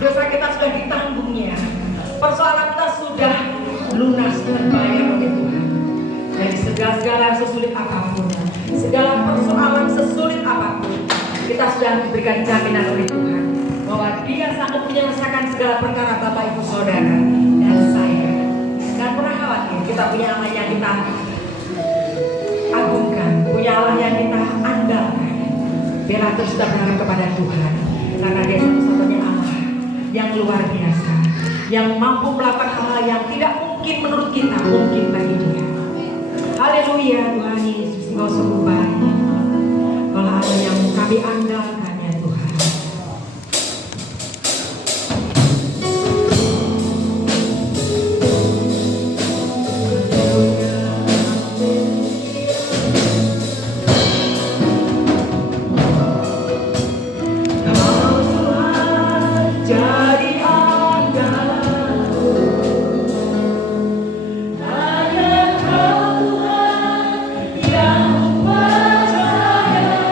Dosa kita sudah ditanggungnya. Persoalan kita sudah lunas terbayar oleh Tuhan. Dari segala sesulit apapun, segala persoalan sesulit apapun, kita sudah diberikan jaminan oleh Tuhan bahwa Dia sanggup menyelesaikan segala perkara Bapak Ibu Saudara dan saya. Jangan pernah khawatir, kita punya Allah yang kita agungkan, punya Allah yang kita andalkan. Biarlah terus kita berharap kepada Tuhan, karena Dia satu-satunya Allah yang luar biasa, yang mampu melakukan hal yang tidak mungkin menurut kita, mungkin bagi Dia. Haleluya, Tuhan Yesus, Engkau sungguh baik. Kalau Allah yang kami andalkan ya Tuhan. Yang percaya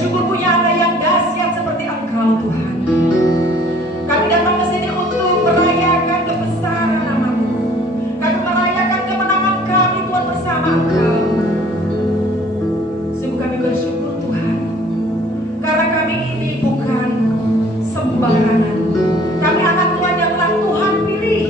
bersyukur punya Allah yang dahsyat seperti Engkau Tuhan. Kami datang ke sini untuk merayakan kebesaran nama-Mu. Kami merayakan kemenangan kami buat bersama Engkau. Sungguh kami bersyukur Tuhan, karena kami ini bukan sembarangan. Kami anak Tuhan yang telah Tuhan pilih.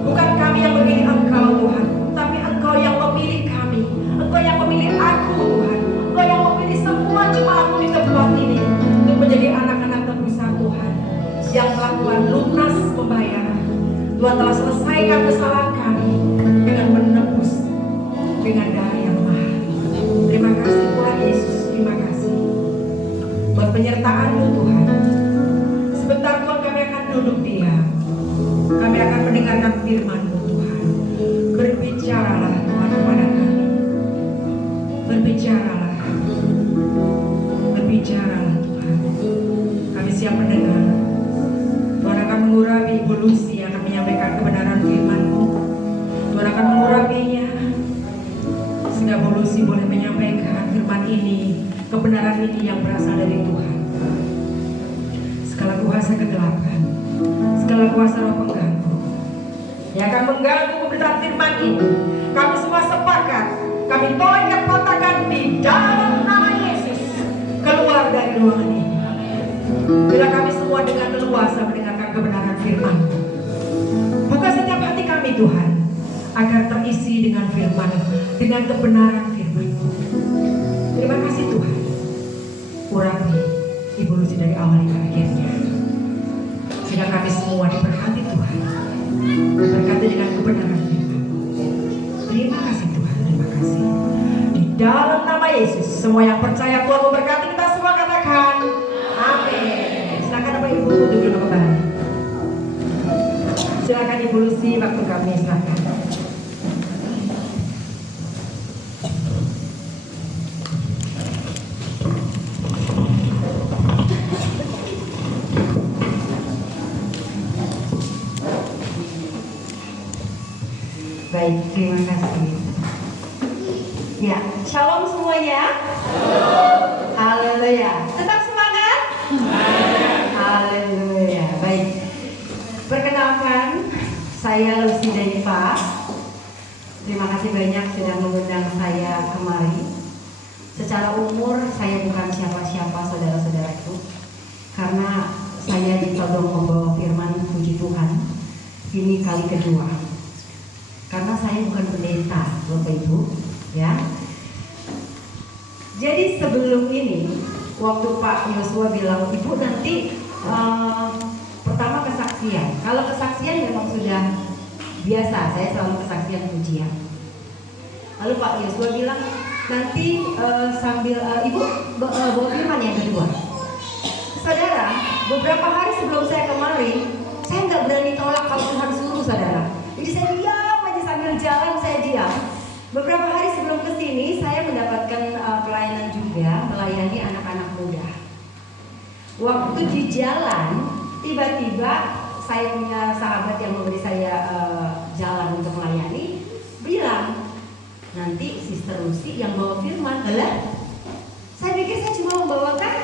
Bukan kami yang memilih Engkau Tuhan, tapi Engkau yang memilih kami. Engkau yang memilih aku Tuhan. Engkau yang memilih semua jemaatmu di tempat ini untuk menjadi anak-anak tebusan Tuhan, yang telah Tuhan lunas pembayaran. Tuhan telah selesaikan kesalahan kami dengan menebus dengan darah yang mahal. Terima kasih Tuhan Yesus, terima kasih buat penyertaan-Mu Tuhan. Sebentar Tuhan kami akan duduk diam. Kami akan mendengarkan firman-Mu Tuhan. Berbicaralah Tuhan kepada kami. Berbicaralah. Berbicaralah Tuhan. Kami siap mendengar. Tuhan akan mengurapi Ibu Lucy yang akan menyampaikan kebenaran firman-Mu. Tuhan akan mengurapinya sehingga Ibu Lucy boleh menyampaikan firman ini, kebenaran ini yang berasal dari Tuhan. Segala kuasa kegelapan, segala kuasa roh pengganggu yang akan mengganggu pemberitaan firman ini, kami semua sepakat, kami tolak kotakan di dalam nama Yesus, keluar dari ruangan ini. Bila kami semua dengan leluasa mendengarkan kebenaran firman, buka setiap hati kami Tuhan, agar terisi dengan firman, dengan kebenaran firman. Terima kasih Tuhan. Urapi Ibu Lucy dari awal hingga akhirnya, sehingga kami semua diberkati Tuhan, diberkati dengan kebenaran firman. Terima kasih Tuhan, terima kasih. Di dalam nama Yesus, semua yang percaya Tuhan memberkati kita semua, katakan amin. Silakan Bapak Ibu duduk dulu kembali. Silakan Ibu Lucy, waktu kami silakan. Baik, terima kasih. Ya, shalom semuanya. Haleluya. Tetap semangat. Haleluya. Baik. Perkenalkan, saya Lucy Daifa. Terima kasih banyak sudah mengundang saya kemari. Secara umur saya bukan siapa-siapa saudara-saudaraku, karena saya ditodong membawa firman puji Tuhan ini kali kedua. Karena saya bukan pendeta, Bapak Ibu, ya. Jadi sebelum ini, waktu Pak Yosua bilang, Ibu nanti pertama kesaksian. Kalau kesaksian memang sudah biasa, saya selalu kesaksian pujian. Lalu Pak Yosua bilang, nanti sambil Ibu bawa firman yang kedua. Saudara, beberapa hari sebelum saya kemari, saya nggak berani tolak kalau Tuhan suruh, saudara. Jadi saya diam aja sambil jalan, saya diam. Beberapa hari sebelum kesini, saya mendapatkan pelayanan juga, melayani anak-anak muda. Waktu di jalan, tiba-tiba saya punya sahabat yang memberi saya jalan untuk melayani, bilang, nanti Sister Lucy yang bawa firman. Alah, saya pikir saya cuma membawakan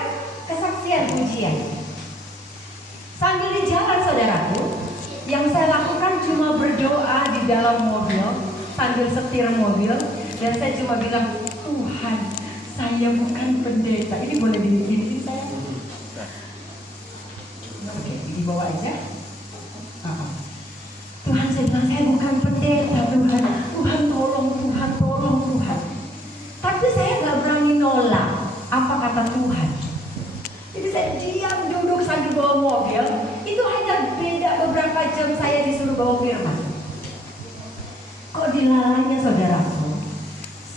kesaksian pujian. Sambil di jalan, saudaraku, yang saya lakukan cuma berdoa di dalam mobil sambil setir mobil, dan saya cuma bilang, Tuhan, saya bukan pendeta. Ini boleh di saya? Oke, dibawa aja. Tuhan, saya bilang, saya bukan pendeta, Tuhan. Tuhan tolong, Tuhan tolong, Tuhan. Tapi saya nggak berani nolak apa kata Tuhan. Jadi saya diam duduk sambil bawa mobil. Itu hanya beda beberapa jam saya disuruh bawa firman. Kok dilalainya, saudaraku?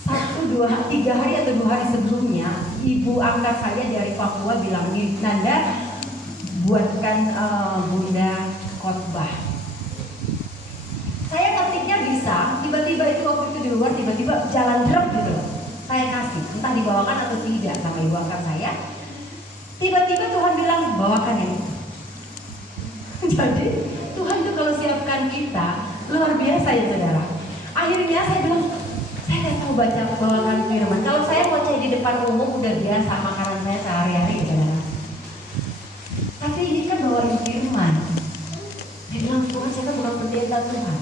1, 2, 3 hari atau 2 hari sebelumnya, ibu angkat saya dari Papua bilang, Nanda, buatkan bunda khotbah. Saya ketiknya bisa, tiba-tiba itu waktu itu di luar, tiba-tiba jalan drop gitu. Saya kasih, entah dibawakan atau tidak sama ibu angkat saya. Tiba-tiba Tuhan bilang, bawakan ini. Jadi Tuhan tuh kalau siapkan kita luar biasa ya, saudara. Akhirnya saya bilang, saya nggak tahu bawakan firman. Kalau saya ngoceh di depan umum udah biasa, makanan saya pendeta Tuhan.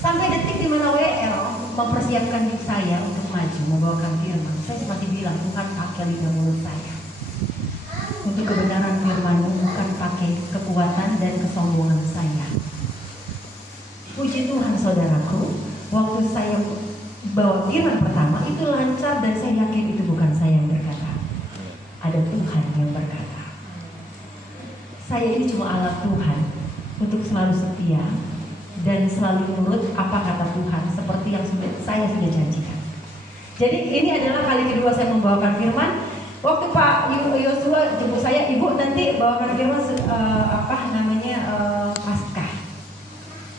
Sampai detik di mana WL mempersiapkan hidup saya untuk maju membawakan firman, saya masih bilang Tuhan pakai lidah mulut saya untuk kebenaran firman-Mu, bukan pakai kekuatan dan kesombongan saya. Puji Tuhan saudaraku, waktu saya bawa firman pertama itu lancar dan saya yakin itu bukan saya yang berkata, ada Tuhan yang berkata. Saya ini cuma alat Tuhan untuk selalu setia dan selalu menurut apa kata Tuhan seperti yang saya sudah janjikan. Jadi ini adalah kali kedua saya membawakan firman. Waktu Pak Yosua jemput saya, Ibu nanti bawakan firman Paskah.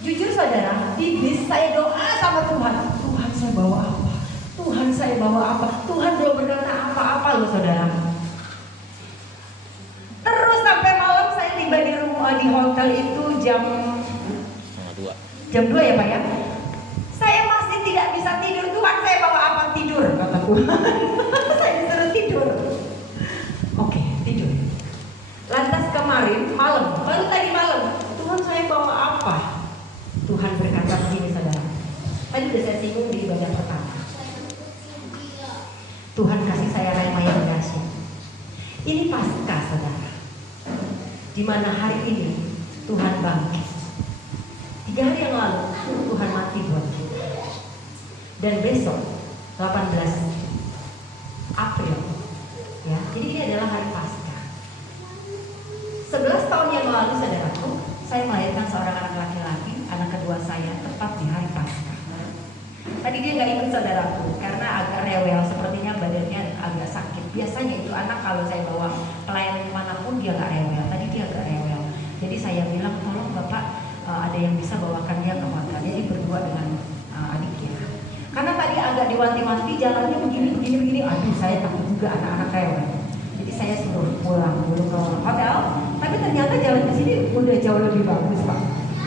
Jujur saudara, di bis saya doa sama Tuhan. Tuhan saya bawa apa? Tuhan saya bawa apa? Tuhan belum berkata apa-apa loh saudara. Terus sampai malam saya tiba di rumah di hotel itu jam 2 ya Pak ya. Saya masih tidak bisa tidur. Tuhan saya bawa apa? Tidur kata Tuhan. Saya disuruh tidur. Oke, tidur. Lantas kemarin malam, baru tadi malam, Tuhan saya bawa apa? Tuhan berkata begini saudara. Tadi sudah saya singgung di bagian pertama. Tuhan kasih saya rema yang dahsyat. Ini Paskah saudara, di mana hari ini Tuhan bangkit. 3 hari yang lalu Tuhan mati buat kita. Dan besok 18 April ya, jadi ini adalah hari Paskah. 11 tahun yang lalu saudaraku, saya melahirkan seorang anak laki-laki, anak kedua saya tepat di hari Paskah. Tadi dia nggak ikut saudaraku karena agak rewel, sepertinya badannya agak sakit. Biasanya itu anak kalau saya bawa pelayan kemanapun dia nggak rewel. Tadi dia agak rewel. Jadi saya bilang tolong Bapak ada yang bisa bawakan dia ke hotel. Jadi berdua dengan adiknya. Karena tadi agak diwanti-wanti jalannya begini. Aduh saya takut juga anak-anak rewel. Jadi saya suruh pulang dulu ke hotel. Tapi ternyata jalan ke sini udah jauh lebih bagus Pak.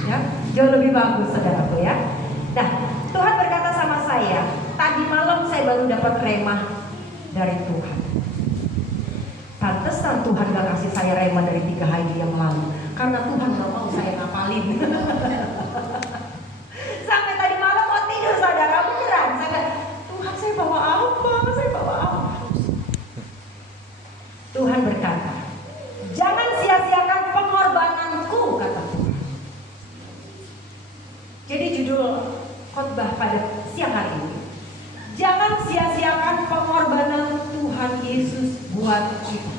Ya, jauh lebih bagus saudaraku ya. Nah, Tuhan berkata sama saya, tadi malam saya baru dapat rema dari Tuhan. Pantesan Tuhan gak kasih saya rema dari 3 hari yang lalu, karena Tuhan gak mau saya ngapalin. Sampai tadi malam mau tidur saudara, beneran. Tuhan saya bawa apa? Saya bawa apa? Tuhan berkata, jangan sia-siakan pengorbananku, kata Tuhan. Jadi judul khotbah pada siang hari ini, jangan sia-siakan pengorbanan Tuhan Yesus buat kita.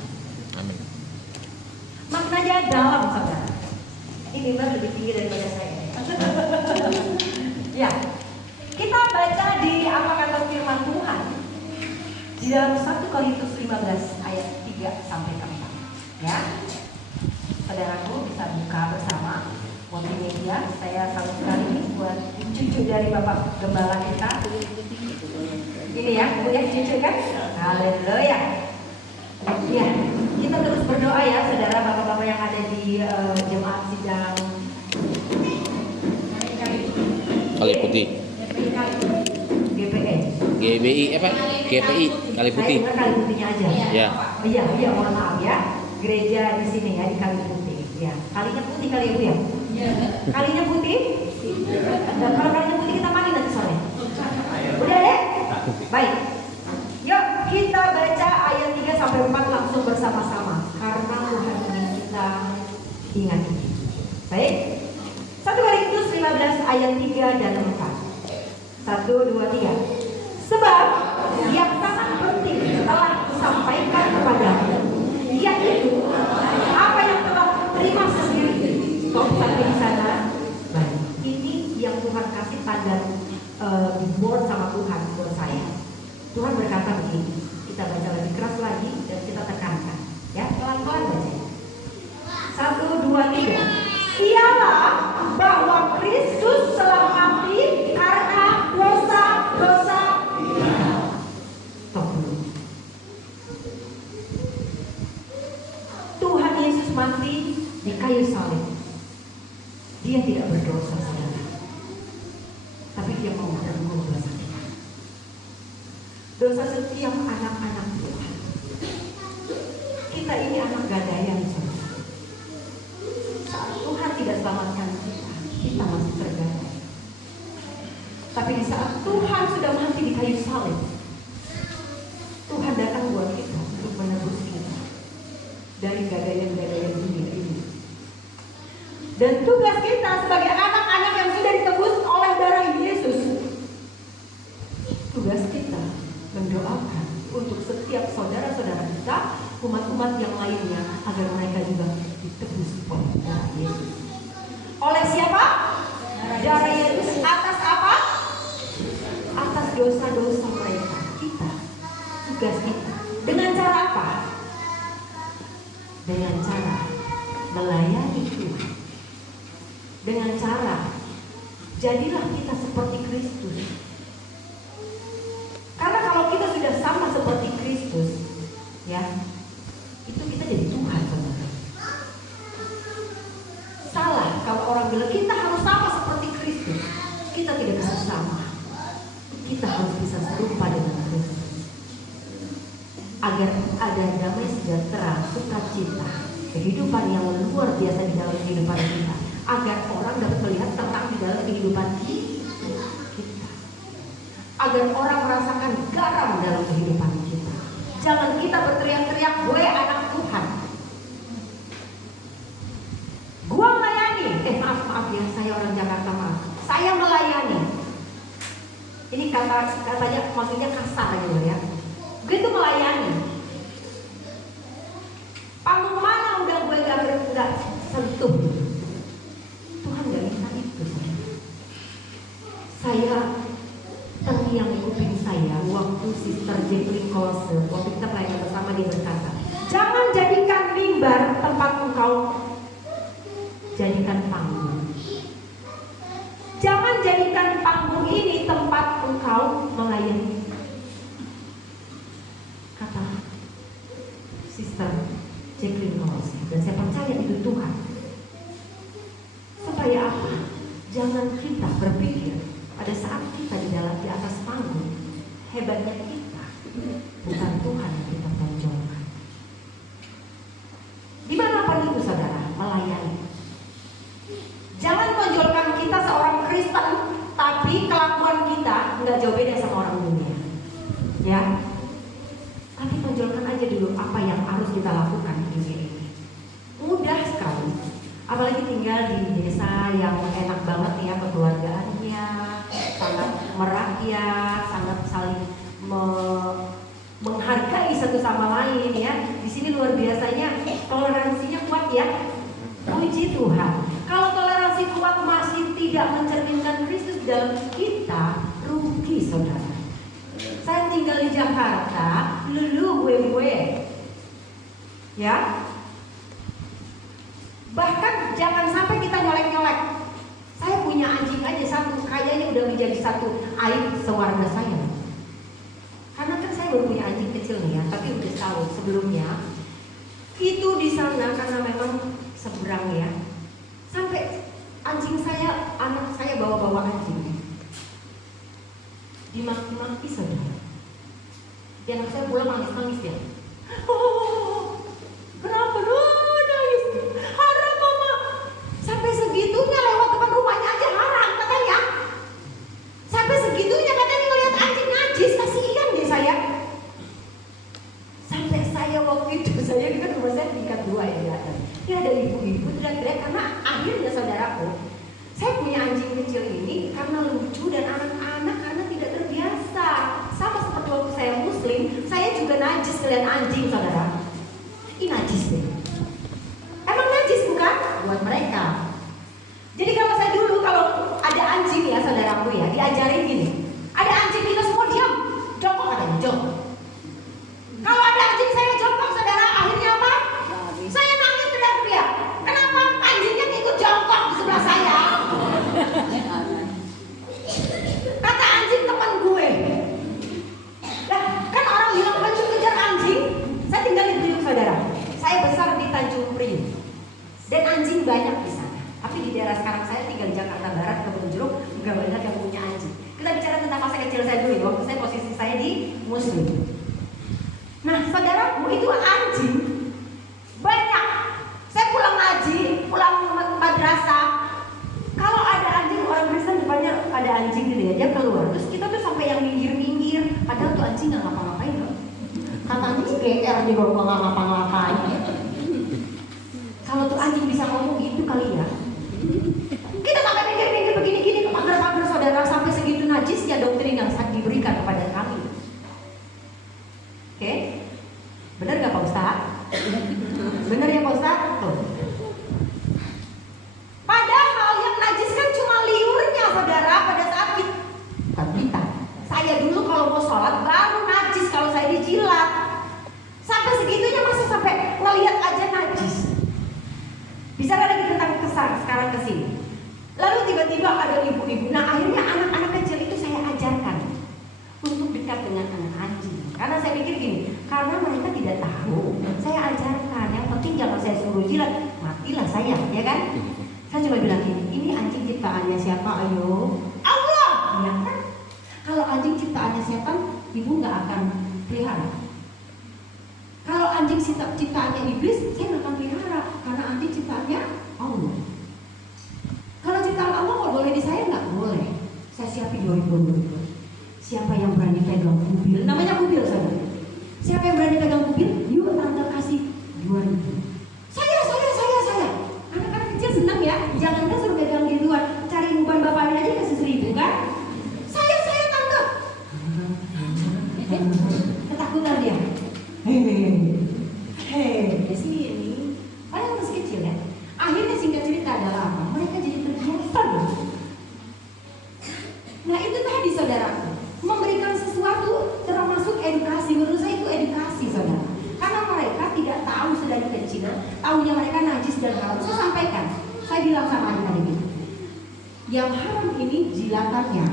Amin. Maknanya dalam saudara. Ini mimbar lebih tinggi daripada saya. Ya, kita baca di apa kata firman Tuhan di dalam 1 Korintus 15 ayat 3 sampai 4. Ya, saudaraku bisa buka bersama multimedia. Saya salut sekali buat cucu dari Bapak Gembala kita. Ini ya, Bu ya, cucu kan? Haleluya. Ya, kita terus berdoa ya, saudara bapak-bapak yang ada di jemaat sidang Kali Putih. GPE. GBI apa? GPI Kali Putih. Saya Kali Putihnya aja. Ya. Iya, mohon maaf ya. Gereja di sini ya di Kali Putih. Ya, kalinya putih kali ya Bu ya? Kalinya putih? Kalau kalinya putih kita mandi nanti sore. Udah deh? Baik. Yuk kita baca ayat 3 sampai 4 langsung bersama-sama karena Tuhan ingin kita ingat ini. Baik. 1 Korintus 15 ayat 3 dan 4. 1, 2, 3. Sebab yang sangat penting telah kusampaikan kepadamu, yaitu apa yang telah terima sendiri. Stop sampai di sana. Baik. Ini yang Tuhan kasih tanda board sama Tuhan buat saya. Tuhan berkata begini. Kita baca lebih keras lagi dan kita tekankan. Ya, pelan-pelan baca. 1, 2, 3. Sialah bahwa Kristus telah mati karena dosa-dosa kita. Stop dulu. Tuhan Yesus mati di kayu salib. Dia tidak berdosa saudara, tapi dia mau menanggung dosa kita. Dosa setiap anak-anak Tuhan. Kita ini anak gadaian saudara. Saat Tuhan tidak selamatkan kita, Tapi di saat Tuhan sudah mati di kayu salib, Tuhan datang buat kita untuk menebus kita dari gagayan-gagayan dunia ini. Dan tugas kita sebagai anak-anak yang sudah ditebus oleh darah Yesus, tugas kita mendoakan untuk setiap saudara-saudara kita, umat-umat yang lainnya, agar mereka juga ditebus oleh darah Yesus. Oleh siapa? Darah Yesus. Atas apa? Atas dosa-dosa mereka. Kita, tugas kita. Dengan cara apa? Dengan cara melayani Tuhan. Dengan cara jadilah kita seperti Kristus. Karena kalau kita sudah sama seperti Kristus, ya, itu kita jadi Tuhan, saudara. Salah kalau orang bilang kita harus sama seperti Kristus. Kita tidak bisa sama. Kita harus bisa serupa dengan Kristus. Agar ada damai sejahtera, sukacita, kehidupan yang luar biasa di dalam kehidupan kita. Agar orang dapat melihat terang di dalam kehidupan kita. Agar orang merasakan garam dalam kehidupan kita. Jangan kita berteriak-teriak, gue anak Tuhan. Gue melayani. Maaf ya, saya orang Jakarta, maaf. Saya melayani. Ini katanya maksudnya kasar gitu ya. Gue itu melayani. Panggung mana udah gue gak sentuh. Tuhan gak minta itu. Saya terngiang kuping saya waktu Sister Jacqueline Kolse, waktu kita pelayanan bersama, dia berkata, jangan jadikan mimbar tempat engkau jadikan panggung. Jangan jadikan panggung ini tempat engkau melayani. Kata Sister Jacqueline Kolse, dan saya percaya itu Tuhan. Supaya apa? Jangan kita berpikir pada saat kita di atas panggung, hebatnya kita, bukan Tuhan yang kita tonjolkan. Dimanapun itu saudara, melayani. Jangan tonjolkan kita seorang Kristen, tapi kelakuan kita nggak jauh beda sama orang dunia. Ya, tapi tonjolkan aja dulu apa yang harus kita lakukan di dunia ini. Mudah sekali, apalagi tinggal di desa yang enak banget ya kekeluargaannya, sangat merakyat, sangat saling menghargai satu sama lain ya. Di sini luar biasanya toleransinya kuat ya. Puji Tuhan. Kalau toleransi kuat masih tidak mencerminkan Kristus di dalam kita, rugi saudara. Saya tinggal di Jakarta, lulu gue. Ya. Bahkan jangan sampai kita nyolek-nyolek. Saya punya anjing aja satu, kayaknya udah menjadi satu aib sewarga saya. Karena kan saya baru punya anjing kecil nih ya, tapi udah tahu sebelumnya itu di sana karena memang seberang ya. Sampai anjing saya, anak saya bawa-bawa anjing. Dimaki-maki saudara. Dia anak saya pulang nangis-nangis ya. Oh, kenapa lu nangis? Haram mama. Sampai segitunya lewat depan rumahnya aja haram katanya. Sampai segitunya katanya ngeliat anjing najis, kasihan deh saya. Sampai saya waktu itu, saya kan rumah saya tingkat 2 ya di atas. Ya ada ibu-ibu teriak-teriak karena akhirnya saudaraku, saya punya anjing kecil ini karena lucu dan anak-anak karena tidak terbiasa. Sama seperti waktu saya muslim, saya juga najis ngeliat anjing saudara. Ini najis deh. Emang najis bukan? Buat mereka. Jadi kalau saya dulu kalau ada anjing ya saudaraku ya, diajarin gini. Ada anjing kita semua diam, jongkok katanya, jongkok. Kalau ada anjing saya jongkok saudara, akhirnya apa? Saya nangis teriak-teriak. Kenapa anjingnya ikut jongkok di sebelah saya? Kata anjing teman gue. Lah kan orang bilang anjing kejar anjing. Saya tinggal di Priuk saudara. Saya besar di Tanjung Priuk. Dan anjing banyak di sana. Tapi di daerah sekarang saya tinggal di Jakarta Barat, Kebonjeruk, juga banyak yang punya anjing. Kita bicara tentang masa kecil saya dulu ya. Waktu saya posisi saya di muslim. Nah saudaraku itu anjing banyak. Saya pulang ngaji, pulang madrasah. Kalau ada anjing, orang Kristen depannya ada anjing gitu ya, dia keluar. GR juga gua nggak ngapa-ngapain. Kalau tuh anjing bisa ngomong gitu kali ya. Kita sampai mikir-mikir begini-gini ke pagar-pagar saudara, sampai segitu najisnya doktrin yang diberikan kepada kami. Oke? Benar nggak Pak Ustaz? Benar ya Pak Ustaz? Tuh. Padahal yang najis kan cuma liurnya saudara pada saat kita. Saya dulu kalau mau sholat baru najis kalau saya dijilat. Sampai segitunya masih sampai ngelihat aja najis. Bicara lagi tentang kesan sekarang ke sini. Lalu tiba-tiba ada ibu-ibu. Nah akhirnya anak-anak kecil itu saya ajarkan untuk dekat dengan anak anjing. Karena saya pikir gini, karena mereka tidak tahu, saya ajarkan. Yang penting jangan saya suruh jilat, matilah saya, ya kan? Saya cuma bilang gini, ini anjing ciptaannya siapa? Ayo, Allah, ya kan? Kalau anjing ciptaannya setan, ibu nggak akan pelihara. Kalau anjing ciptaannya iblis, saya nggak akan pelihara, karena anjing ciptaannya Allah. Kalau ciptaan Allah kok boleh disayang nggak boleh. Saya siapin 2000. Siapa yang berani pegang kubil? Namanya kubil saudara. Siapa yang berani pegang kubil? Yuk tante kasih 2000. Saya. Anak-anak kecil senang ya. Jangan kan suruh pegang di luar. Cari umpan bapaknya aja kasih 1000 kan? Saya tante. Ketakutan dia. Hei, di sini ini. Padahal masih kecil ya. Akhirnya singkat cerita adalah apa? Mereka jadi terbiasa. Nah itu tadi saudaraku, memberikan sesuatu termasuk edukasi. Menurut saya itu edukasi saudara. Karena mereka tidak tahu sedari kecil, tahunya mereka najis dan haram. Saya sampaikan, saya bilang sama adik-adik itu, yang haram ini jilatannya.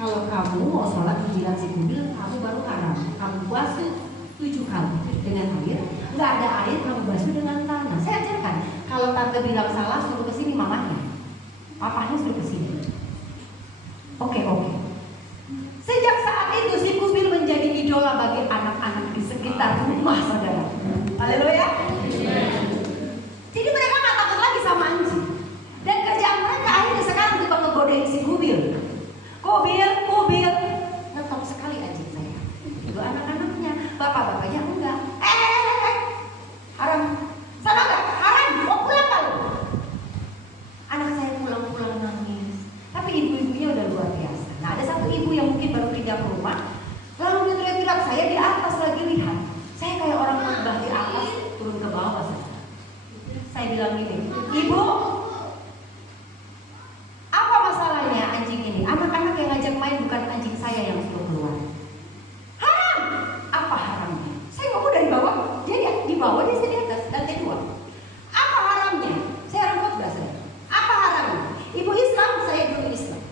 Kalau kamu mau sholat menjilat si kubil, kamu baru haram. Kamu basuh 7 kali dengan air, nggak ada air kamu basuh dengan tanah. Saya ajarkan, kalau tante bilang salah suruh ke sini mamanya, papanya suruh ke sini. Oke. Sejak saat itu si kubil menjadi idola bagi anak-anak di sekitar rumah saudara. Haleluya. Jadi mereka nggak takut lagi sama anjing. Dan kerjaan mereka akhirnya sekarang juga ngegodain si kubil. Kubil, ngetop sekali anjing saya. Itu anak-anaknya, bapak-bapaknya enggak. Haram. Sana enggak? Haram. Mau pulang kalau? Anak saya pulang nangis. Tapi ibu-ibunya udah luar biasa. Nah ada satu ibu yang mungkin baru pindah ke rumah, lalu dia teriak-teriak, saya di atas lagi lihat. Saya kayak orang khotbah di atas turun ke bawah saja. Saya bilang gini, ibu, apa masalahnya anjing ini? Anak-anak yang ngajak main bukan anjing saya yang suruh keluar. Haram! Apa haramnya? Saya ngomong dari bawah, dia di bawah, dia di atas, lantai 2. Apa haramnya? Saya orang khotbah saya. Apa haramnya? Ibu Islam, saya dulu Islam.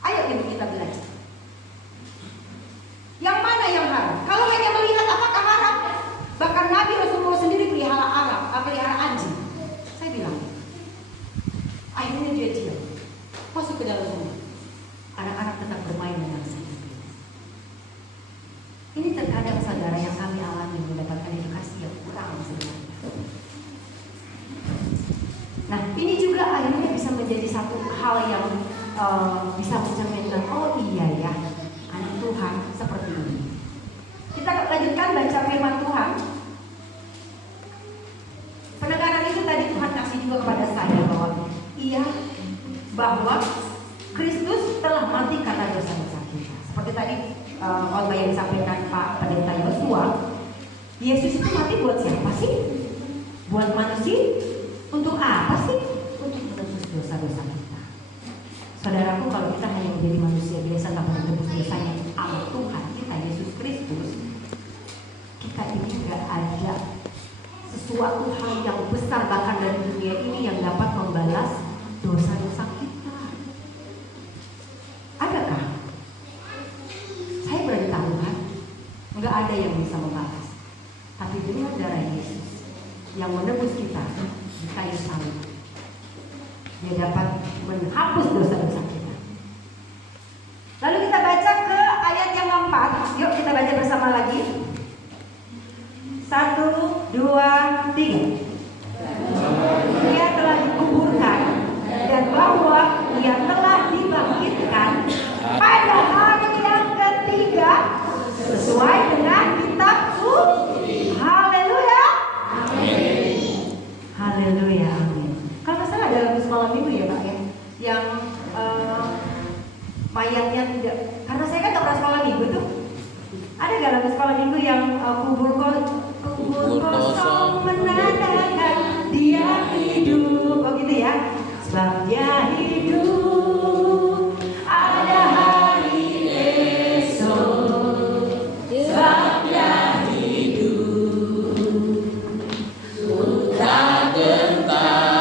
Ayo ibu kita belajar. Yang mana yang haram? Kalau hanya melihat apakah haram? Bahkan Nabi Rasulullah sendiri pelihara anjing. Saya bilang. Akhirnya dia diam. Masuk ke dalam rumah. Anak-anak tetap bermain dengan saya. Ini terkadang saudara yang kami alami mendapatkan edukasi yang kurang sebenarnya. Nah ini juga akhirnya bisa menjadi satu hal yang bisa mencerminkan, oh iya ya, anak Tuhan seperti ini. Kita lanjutkan baca firman Tuhan. Penekanan itu tadi Tuhan kasih juga kepada saya bahwa Kristus telah mati karena dosa-dosa kita. Seperti tadi khotbah yang disampaikan Pak Pendeta Yosua, Yesus itu mati buat siapa sih? Buat manusia? Untuk apa sih? Untuk menebus dosa-dosa kita. Saudaraku, kalau kita hanya menjadi manusia biasa tanpa menebus dosanya Allah Tuhan kita Yesus Kristus, kita ini gak ada sesuatu hal yang besar bahkan dari dunia ini yang dapat membalas dosa-dosa kita. Adakah? Saya berani taruhan, nggak ada yang bisa membalas. Tapi dengan darah Yesus yang menebus kita di kayu salib, dia dapat menghapus dosa-dosa kita. Lalu kita baca ke ayat yang keempat. Yuk kita baca bersama lagi. 1, 2, 3. Dia telah dikuburkan dan bahwa dia telah dibangkitkan pada hari yang ketiga sesuai dengan kitab suci. lagu sekolah minggu yang kubur kosong menandakan dia hidup. Oh gitu ya. Sebab dia hidup, ada hari esok. Sebab dia hidup, Tak gentar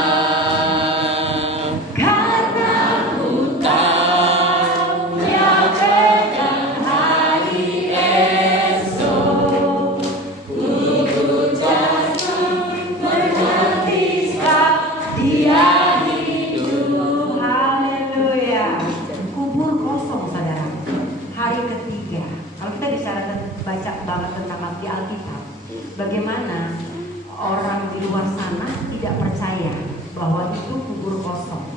karena ku tahu dia pegang hari esok. Ku jangan menanti sebab dia hidup. Haleluya. Kubur kosong, saudara. Hari ketiga. Kalau kita bicara baca banget tentang di Alkitab, bagaimana orang di luar sana tidak percaya bahwa itu kubur kosong.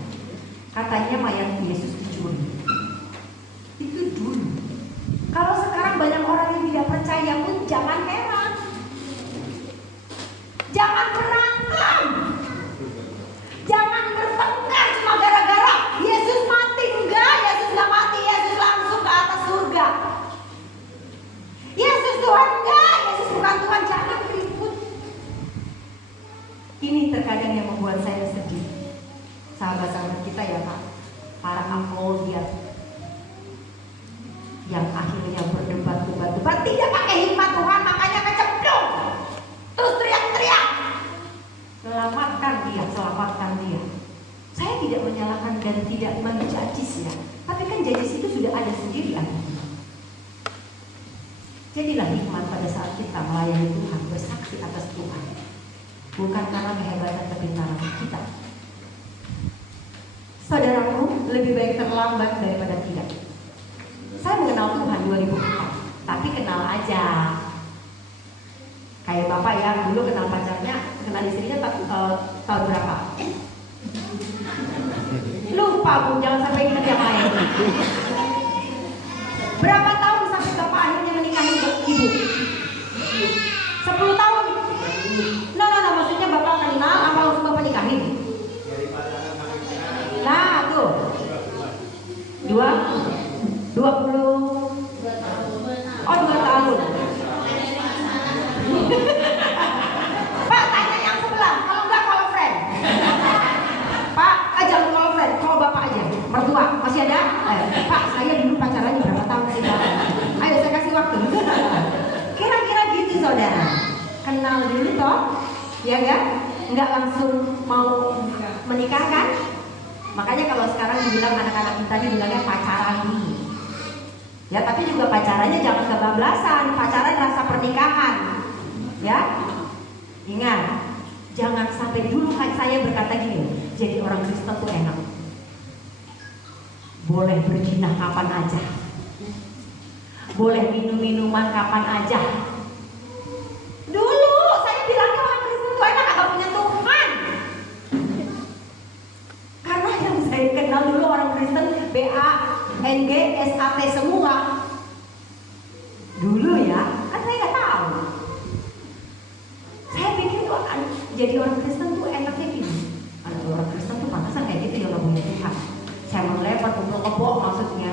Katanya mayat Yesus dicuri. Itu dulu. Kalau sekarang banyak orang yang tidak percaya pun jangan heran. Jangan berantem. Jangan bertengkar cuma gara-gara Yesus mati. Enggak, Yesus gak mati. Yesus langsung ke atas surga. Yesus Tuhan enggak, Yesus bukan Tuhan. Jangan ribut. Ini terkadang yang membuat saya sedih. Sahabat-sahabat kita ya Pak, para apologiat yang akhirnya berdebat tidak pakai hikmat Tuhan, makanya kecemplung. Terus teriak-teriak. Selamatkan dia, selamatkan dia. Saya tidak menyalahkan dan tidak menjudges ya, tapi kan judges itu sudah ada sendiri akhirnya. Jadilah hikmat pada saat kita melayani Tuhan, bersaksi atas Tuhan. Bukan karena kehebatan kepintaran kita. Saudaraku, lebih baik terlambat daripada tidak. Saya mengenal Tuhan 2004, tapi kenal aja. Kayak Bapak ya, dulu kenal pacarnya, kenal istrinya tahun berapa? Lupa Bu, jangan sampai ingat yang lain. Berapa tahun sampai Bapak akhirnya menikahi Ibu? 10 tahun? No, maksudnya Bapak kenal apa langsung Bapak nikahin? Nah tuh 20 Oh 2 tahun. Pak tanya yang sebelah, kalau enggak call friend. Pak, jangan call friend, call Bapak aja. Mertua, masih ada? Pak, saya dulu pacarannya berapa tahun sih Pak? Ayo saya kasih waktu. Kira-kira gitu saudara. Kenal dulu toh, ya enggak? Enggak langsung mau menikah kan? Makanya kalau sekarang dibilang anak-anak kita ini bilangnya pacaran dulu. Ya, tapi juga pacarannya jangan kebablasan, pacaran rasa pernikahan. Ya, ingat, jangan sampai dulu kan saya berkata gini, jadi orang Kristen tuh enak. Boleh berzina kapan aja, boleh minum-minuman kapan aja. Dulu saya bilangnya orang Kristen tuh enak, agak punya Tuhan. Karena yang saya kenal dulu orang Kristen BA, NG, SAT semua. Dulu ya, kan saya nggak tahu. Saya pikir tuh jadi orang Kristen tuh enaknya gini. Anak orang Kristen tuh pantasan kayak gitu ya nggak punya Tuhan. Saya melebar kumpul kebo maksudnya.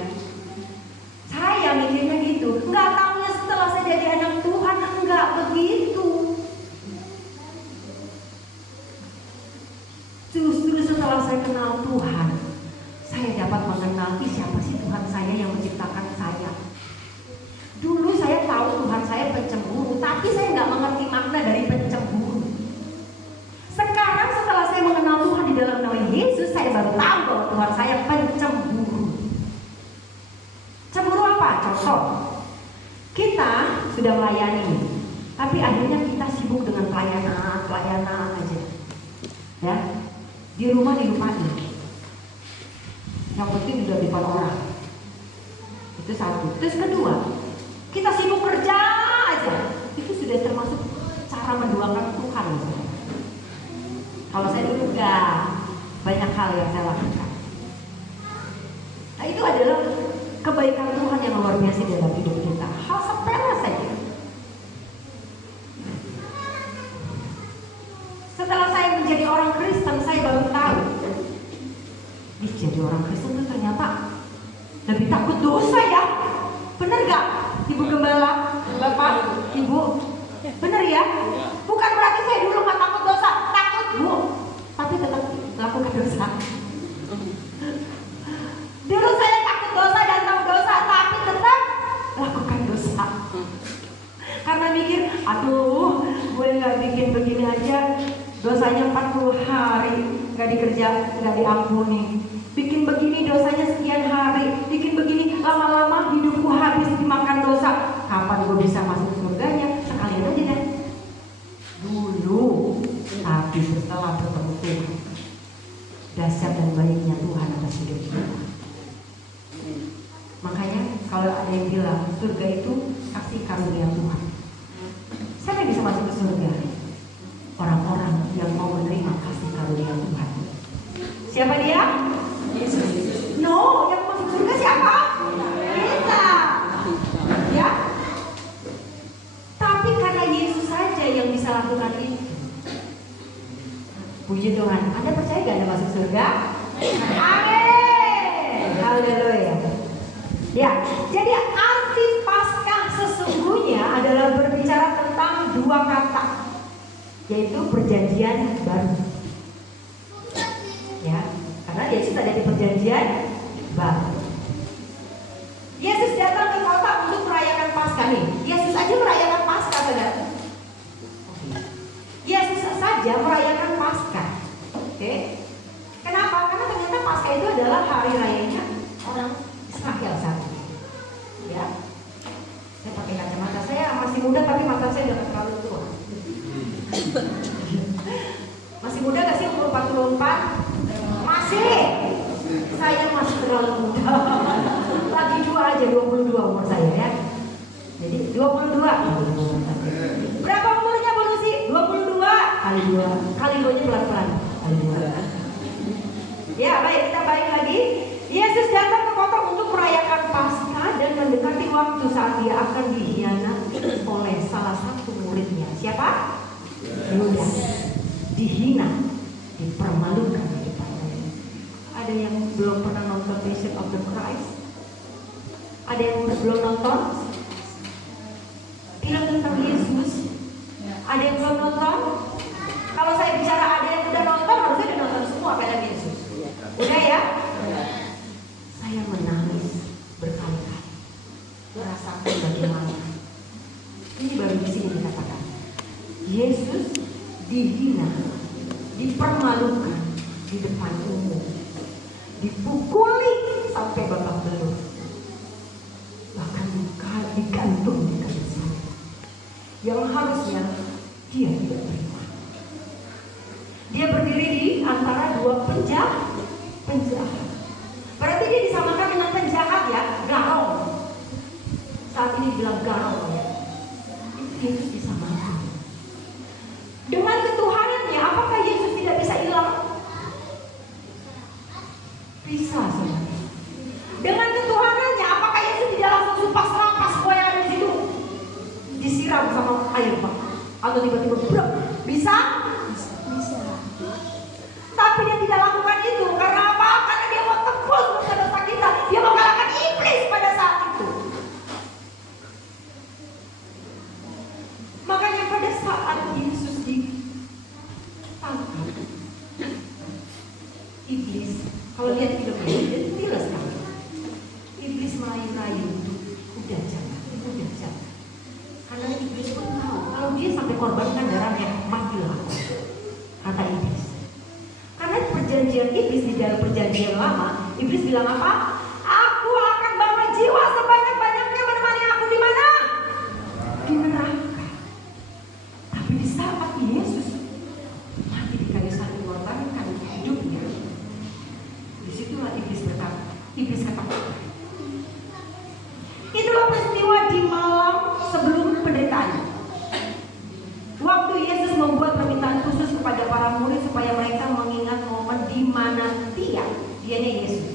Saya mikirnya gitu. Nggak tahunya setelah saya jadi anak Tuhan nggak begitu. Justru setelah saya kenal Tuhan, saya dapat mengenali siapa sih Tuhan saya yang menciptakan saya. Dulu saya tahu Tuhan saya pencemburu, tapi saya nggak mengerti makna dari pencemburu. Sekarang setelah saya mengenal Tuhan di dalam nama Yesus, saya baru tahu bahwa Tuhan saya pencemburu. Cemburu apa? Contoh, kita sudah melayani, tapi akhirnya kita sibuk dengan pelayanan aja. Ya, di rumah dilupain. Yang penting udah depan orang. Itu satu. Terus kedua, kita sibuk kerja aja. Itu sudah termasuk cara menduakan Tuhan. Kalau saya dulu enggak, banyak hal yang saya lakukan. Nah itu adalah kebaikan Tuhan yang luar biasa dalam hidup kita. Hal sepele saja. Setelah saya menjadi orang Kristen, saya baru tahu. Jadi orang Kristen itu ternyata lebih takut dosa ya. Bener gak Ibu Gembala? Bapak, Ibu, bener ya? Bukan berarti saya dulu nggak takut dosa, takut Bu, tapi tetap lakukan dosa. Dulu saya takut dosa dan tahu dosa, tapi tetap lakukan dosa. Karena mikir, aduh, gue nggak bikin begini aja, dosanya 40 hari nggak dikerja, nggak diampuni. Bikin begini dosanya sekian hari, bikin begini lama-lama hidupku habis dimakan dosa. Kapan gue bisa masuk surganya? Sekalian aja deh. Dulu, tapi setelah bertemu Tuhan, dahsyat dan baiknya Tuhan atas hidup kita. Makanya kalau ada yang bilang surga itu kasih karunia Tuhan. Siapa yang bisa masuk ke surga? Orang-orang yang mau menerima kasih karunia Tuhan. Siapa dia? Yesus. No, yang masuk surga siapa? Kita. Ya. Tapi karena Yesus saja yang bisa lakukan itu. Puji Tuhan. Anda percaya gak Anda masuk surga? Amin. Haleluya. Ya, jadi arti Paskah sesungguhnya adalah berbicara tentang dua kata, yaitu perjanjian baru. Ya, karena Yesus ada di perjanjian baru. Yesus datang ke kota untuk merayakan Paskah nih. Yesus aja merayakan Paskah, saudara. Yesus saja merayakan Paskah. Oke? Kenapa? Karena ternyata Paskah itu adalah hari rayanya orang Israel saat ini. Ya. Saya pakai kacamata, saya masih muda tapi mata saya udah terlalu tua. Masih muda gak sih umur 44? Masih. Saya masih terlalu muda. Lagi 2 aja, 22 umur saya ya. Jadi 22. Berapa umurnya Bu Lucy? 22 kali 2. Kali 2 nya pelan-pelan. Kali 2. Ya, baik, kita balik lagi. Yesus datang ke kota untuk merayakan Paskah dan mendekati waktu saat dia akan dihianati oleh salah satu muridnya. Siapa? Yudas. Dihina, dipermalukan di depan mereka. Ada yang belum pernah nonton Passion of the Christ? Ada yang belum nonton? Film tentang Yesus? Ada yang belum nonton? Kalau saya bicara ada yang udah nonton, harusnya udah nonton semua film Yesus. Udah ya? Saya menangis berkali-kali, merasakan bagaimana. Ini baru di sini dikatakan. Yesus dihina, dipermalukan di depan umum, dipukuli sampai babak belur, bahkan digantung di kayu salib, yang harusnya dia tidak terima. Dia berdiri di antara dua penjahat. Berarti dia disamakan dengan penjahat ya, garong. Saat ini bilang garong ya. Itu Yesus disamakan. Dengan ketuhanannya, apakah Yesus tidak bisa hilang? Bisa saudara. Dengan ketuhanannya, apakah Yesus tidak langsung supas rampas semua yang ada di situ? Disiram sama air Pak? Atau tiba-tiba brok? Bisa? Bisa. Tapi dia tidak lakukan itu. Karena apa? Karena dia mau tebus dosa-dosa kita. Dia mau kalahkan iblis pada saat itu. Makanya pada saat Yesus ditangkap, iblis, kalau lihat film ini, dia detail sekali. Iblis merayu-rayu, udah jangan. Karena iblis pun tahu, kalau dia sampai korbankan darahnya, matilah aku, kata iblis. Karena perjanjian iblis di dalam perjanjian lama, iblis bilang apa? Aku akan bawa jiwa sebanyak-banyaknya menemani aku di mana? Di neraka. Tapi di saat Yesus mati di kayu salib mengorbankan hidupnya, disitulah iblis berkata, iblis ketakutan. Itulah peristiwa di malam sebelum penderitaan. Waktu Yesus membuat permintaan khusus kepada para murid supaya mereka mengingat momen di mana dianya Yesus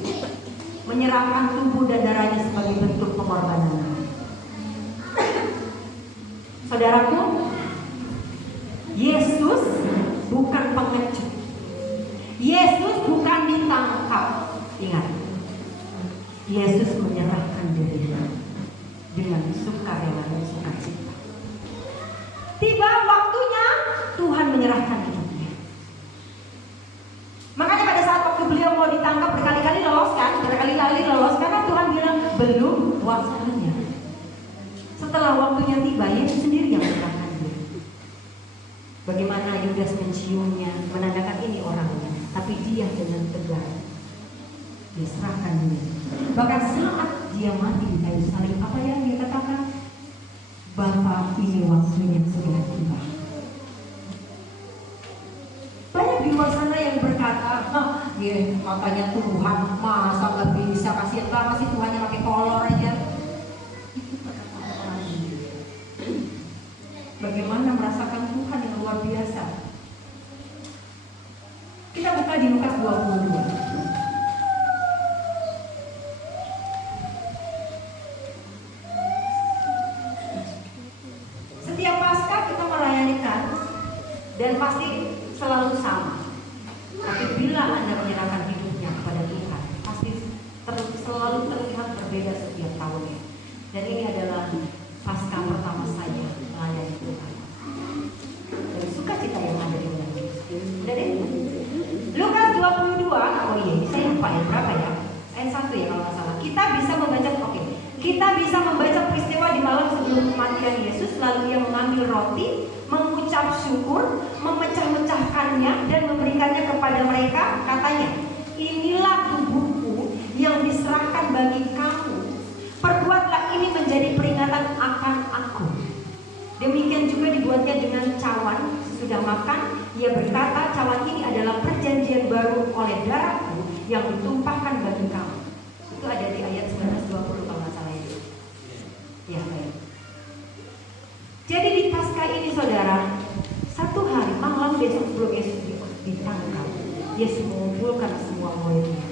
menyerahkan tubuh dan darahnya sebagai bentuk pengorbanan. Saudaraku, Yesus bukan pengecut. Yesus bukan ditangkap. Ingat, Yesus menyerahkan dirinya dengan sukarela dan sukacita. belum waktunya. Setelah waktunya tiba, Yesus sendiri yang menyerahkan dia. Bagaimana Yudas menciumnya, menandakan ini orangnya, tapi dia dengan tegar diserahkan dia. Bahkan saat dia mati di kayu salib, apa yang dia katakan? Bapa, ini waktunya sudah tiba. Banyak di luar sana yang berkata, ya katanya Tuhan masa nggak bisa, kasihan banget sih Tuhannya pakai kolor aja. Itu perkataan orang ini. Bagaimana merasakan Tuhan yang luar biasa? Kita buka di Lukas 22. Setiap Paskah kita merayakan dan pasti selalu sama. Tapi bila Anda menyerahkan hidupnya kepada Tuhan, pasti selalu terlihat berbeda setiap tahunnya. Dan ini adalah Paskah pertama saya melayani Tuhan. Dan sukacita yang ada di dalam Yesus. Udah deh. Lukas 22, oh iya, saya lupa ya berapa ya? Ayat 1 ya kalau nggak salah. Kita bisa membaca peristiwa di malam sebelum kematian Yesus. Lalu ia mengambil roti, mengucap syukur, memecah-mecahkannya dan memberikannya kepada mereka. Katanya, inilah tubuhku yang diserahkan bagi kamu. Perbuatlah ini menjadi peringatan akan aku. Demikian juga dibuatnya dengan cawan. Sesudah makan, ia berkata, cawan ini adalah perjanjian baru oleh darahku yang ditumpahkan bagi kamu. Itu ada di ayat 19-20 kalau nggak salah itu. Ya, baik. Jadi di Paskah ini saudara, satu hari malam besok sebelum Yesus ditangkap, Yesus mengumpulkan semua muridnya.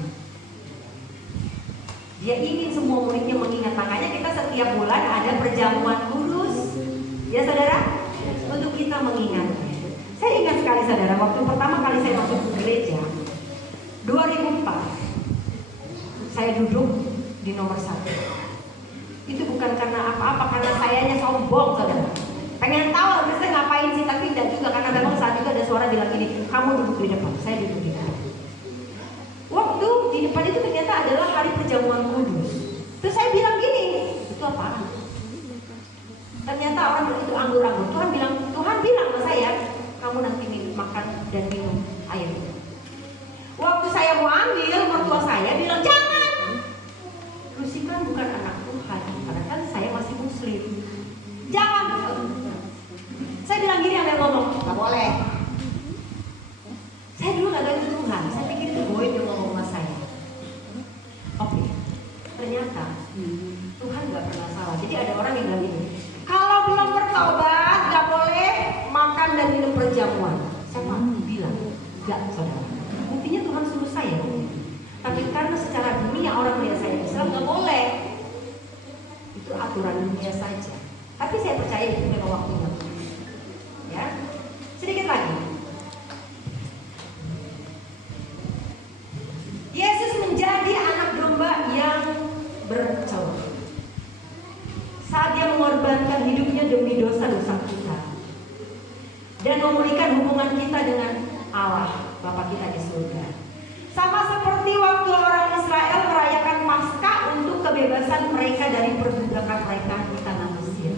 Dia ingin semua muridnya mengingat, makanya kita setiap bulan ada perjamuan kudus, ya saudara, untuk kita mengingatnya. Saya ingat sekali saudara, waktu pertama kali saya masuk ke gereja 2004, saya duduk di nomor 1. Itu bukan karena apa-apa, karena sayanya sombong saudara. Pengen tahu Kristen ngapain sih, tapi tidak juga, karena memang saat itu ada suara bilang gini, kamu duduk di depan, saya duduk di depan. Waktu di depan itu ternyata adalah hari perjamuan kudus. Terus saya bilang gini, itu apaan? Ternyata orang bilang itu anggur-anggur. Tuhan bilang sama saya, kamu nanti makan dan minum air. Waktu saya mau ambil, mertua saya bilang jangan. Lucy kan bukan anak Tuhan, karena kan saya masih muslim. Jangan. Saya bilang gini, ada yang ngomong, nggak boleh. Saya dulu nggak tahu itu Tuhan, saya pikir itu Boy yang ngomong sama saya. Oke, ternyata Tuhan nggak pernah salah. Jadi ada orang yang bilang gini, kalau belum bertobat nggak boleh makan dan minum perjamuan. Saya bilang, nggak saudara. Buktinya Tuhan suruh saya. Tapi karena secara dunia orang melihat saya Islam nggak boleh. Itu aturan dunia saja. Tapi saya percaya itu memang waktunya. Ya, sedikit lagi. Yesus menjadi anak domba yang bercelak. Saat dia mengorbankan hidupnya demi dosa-dosa kita dan memulihkan hubungan kita dengan Allah Bapa kita di surga. Sama seperti waktu orang Israel merayakan Paskah untuk kebebasan mereka dari perbudakan mereka di tanah Mesir.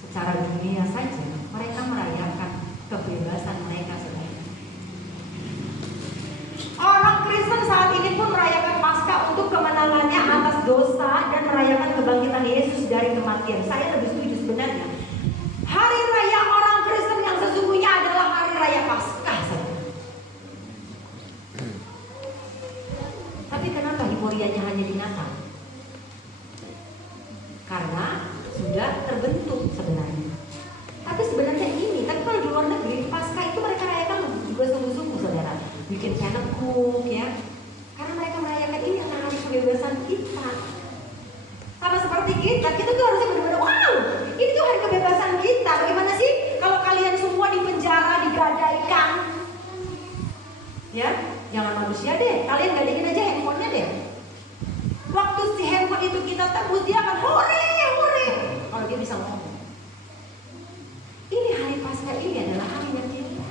Secara dunia saja mereka merayakan kebebasan mereka saudara. Orang Kristen saat ini pun merayakan Paskah untuk kemenangannya atas dosa dan merayakan kebangkitan Yesus dari kematian. Saya lebih setuju sebenarnya. Hari raya orang Kristen yang sesungguhnya adalah hari raya Paskah saja. Tapi kenapa euforianya hanya di Natal? Karena sudah terbentuk sebenarnya. Tapi sebenarnya ini, tapi kalau di luar negeri Paskah itu mereka rayakan juga sungguh-sungguh saudara. Bikin cenekuk ya. Karena mereka merayakan ini karena hari kebebasan kita. Sama seperti kita tuh harusnya benar-benar wow, ini tuh hari kebebasan kita. Bagaimana sih kalau kalian semua di penjara digadaikan? Ya, jangan manusia deh. Kalian gadaikin aja handphonenya deh. Waktu si handphone itu kita tembus, dia akan hore, hore. Kalau dia bisa ngomong. Ini hari Paskah ini adalah harinya kita.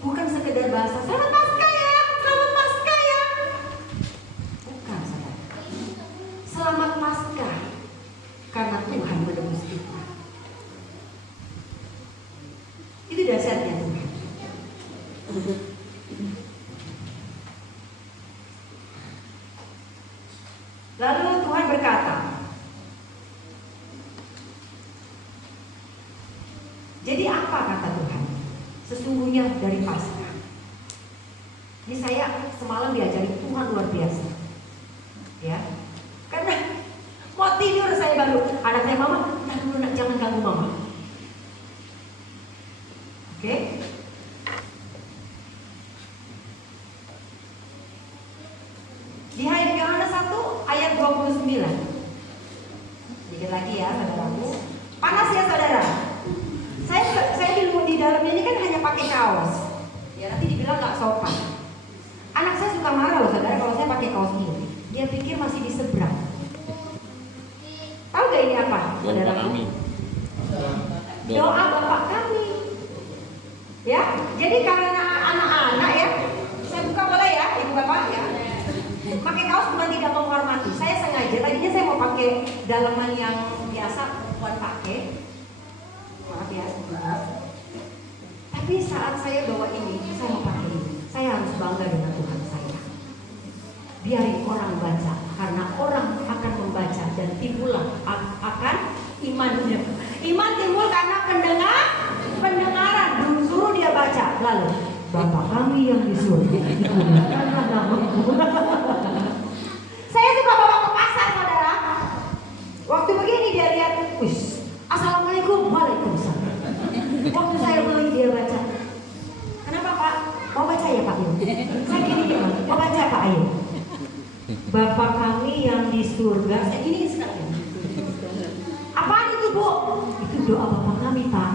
Bukan sekedar bahasa selamat Paskah ya, selamat Paskah ya. karena Tuhan menebus kita. Itu dasarnya Tuhan. Lalu Tuhan berkata, jadi apa kata Tuhan? Sesungguhnya dari Paskah. Ini saya semalam diajari Tuhan luar biasa. Ya. Karena mau tidur saya baru, anak saya, mama, tahan dulu nak, jangan ganggu mama. Oke? Di Yohanes 1 ayat 29. Sedikit lagi ya saudaraku. Panas ya saudara. Saya di dalam ini kan hanya pakai kaos. Ya nanti dibilang nggak sopan. Anak saya suka marah loh saudara kalau saya pakai kaos ini. Dia pikir masih di seberang. Tahu gak ini apa? Doa kami. Doa Bapak kami. Ya, jadi karena anak-anak ya, saya buka boleh ya, ibu bapak ya. Pakai kaos bukan tidak menghormati. Saya sengaja. Tadinya saya mau pakai dalaman yang biasa perempuan pakai. Maaf ya. Tapi saat saya bawa ini, saya mau pakai ini. Saya harus bangga dengan Tuhan saya. Biarin orang baca, karena orang akan membaca dan timbullah akan imannya. Iman timbul karena pendengaran. Suruh dia baca. Lalu Bapa kami yang di surga, dimuliakanlah namamu. Saya suka bawa ke pasar saudara. Waktu begini dia lihat, wis, assalamualaikum, waalaikumsalam. Waktu saya beli dia baca. Kenapa Pak? Mau baca ya Pak? Saya gini dia, mau baca Pak ayo. Bapa kami yang di surga, saya gini sekali. Apaan itu Bu? Itu doa Bapa kami Pak.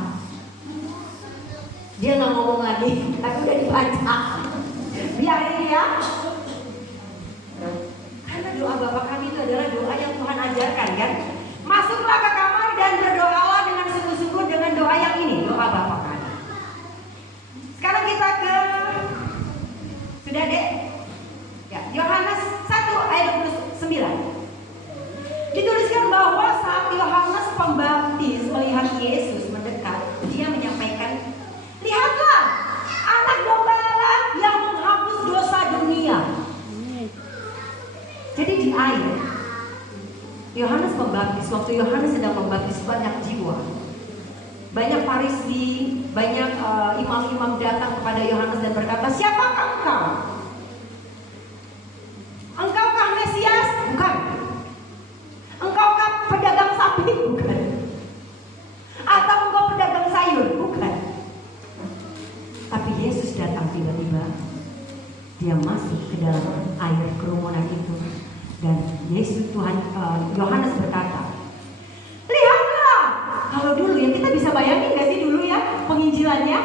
Dia nggak ngomong lagi, tapi udah dibaca. Biarin ya. Karena doa Bapa kami itu adalah doa yang Tuhan ajarkan kan. Masuklah ke kamar dan berdoalah dengan sungguh-sungguh dengan doa yang ini, doa Bapa kami. Sekarang kita ke sudah dek. Ya, Yohanes 1 ayat 29. Dituliskan bahwa saat Yohanes Pembaptis melihat Yesus mendekat, dia menyampaikan, lihatlah anak domba Allah yang menghapus dosa dunia. Jadi di air Yohanes Pembaptis, waktu Yohanes sedang membaptis banyak jiwa, banyak Farisi, banyak imam-imam datang kepada Yohanes dan berkata, siapakah engkau? Engkaukah Mesias? Bukan. Engkaukah pedagang sapi? Bukan. Atau engkau pedagang sayur? Bukan. Tapi Yesus datang tiba-tiba. Dia masuk ke dalam air kerumunan itu. Dan Yesus Yohanes berkata, lihatlah. Kalau dulu ya, kita bisa bayangin gak sih dulu ya penginjilannya?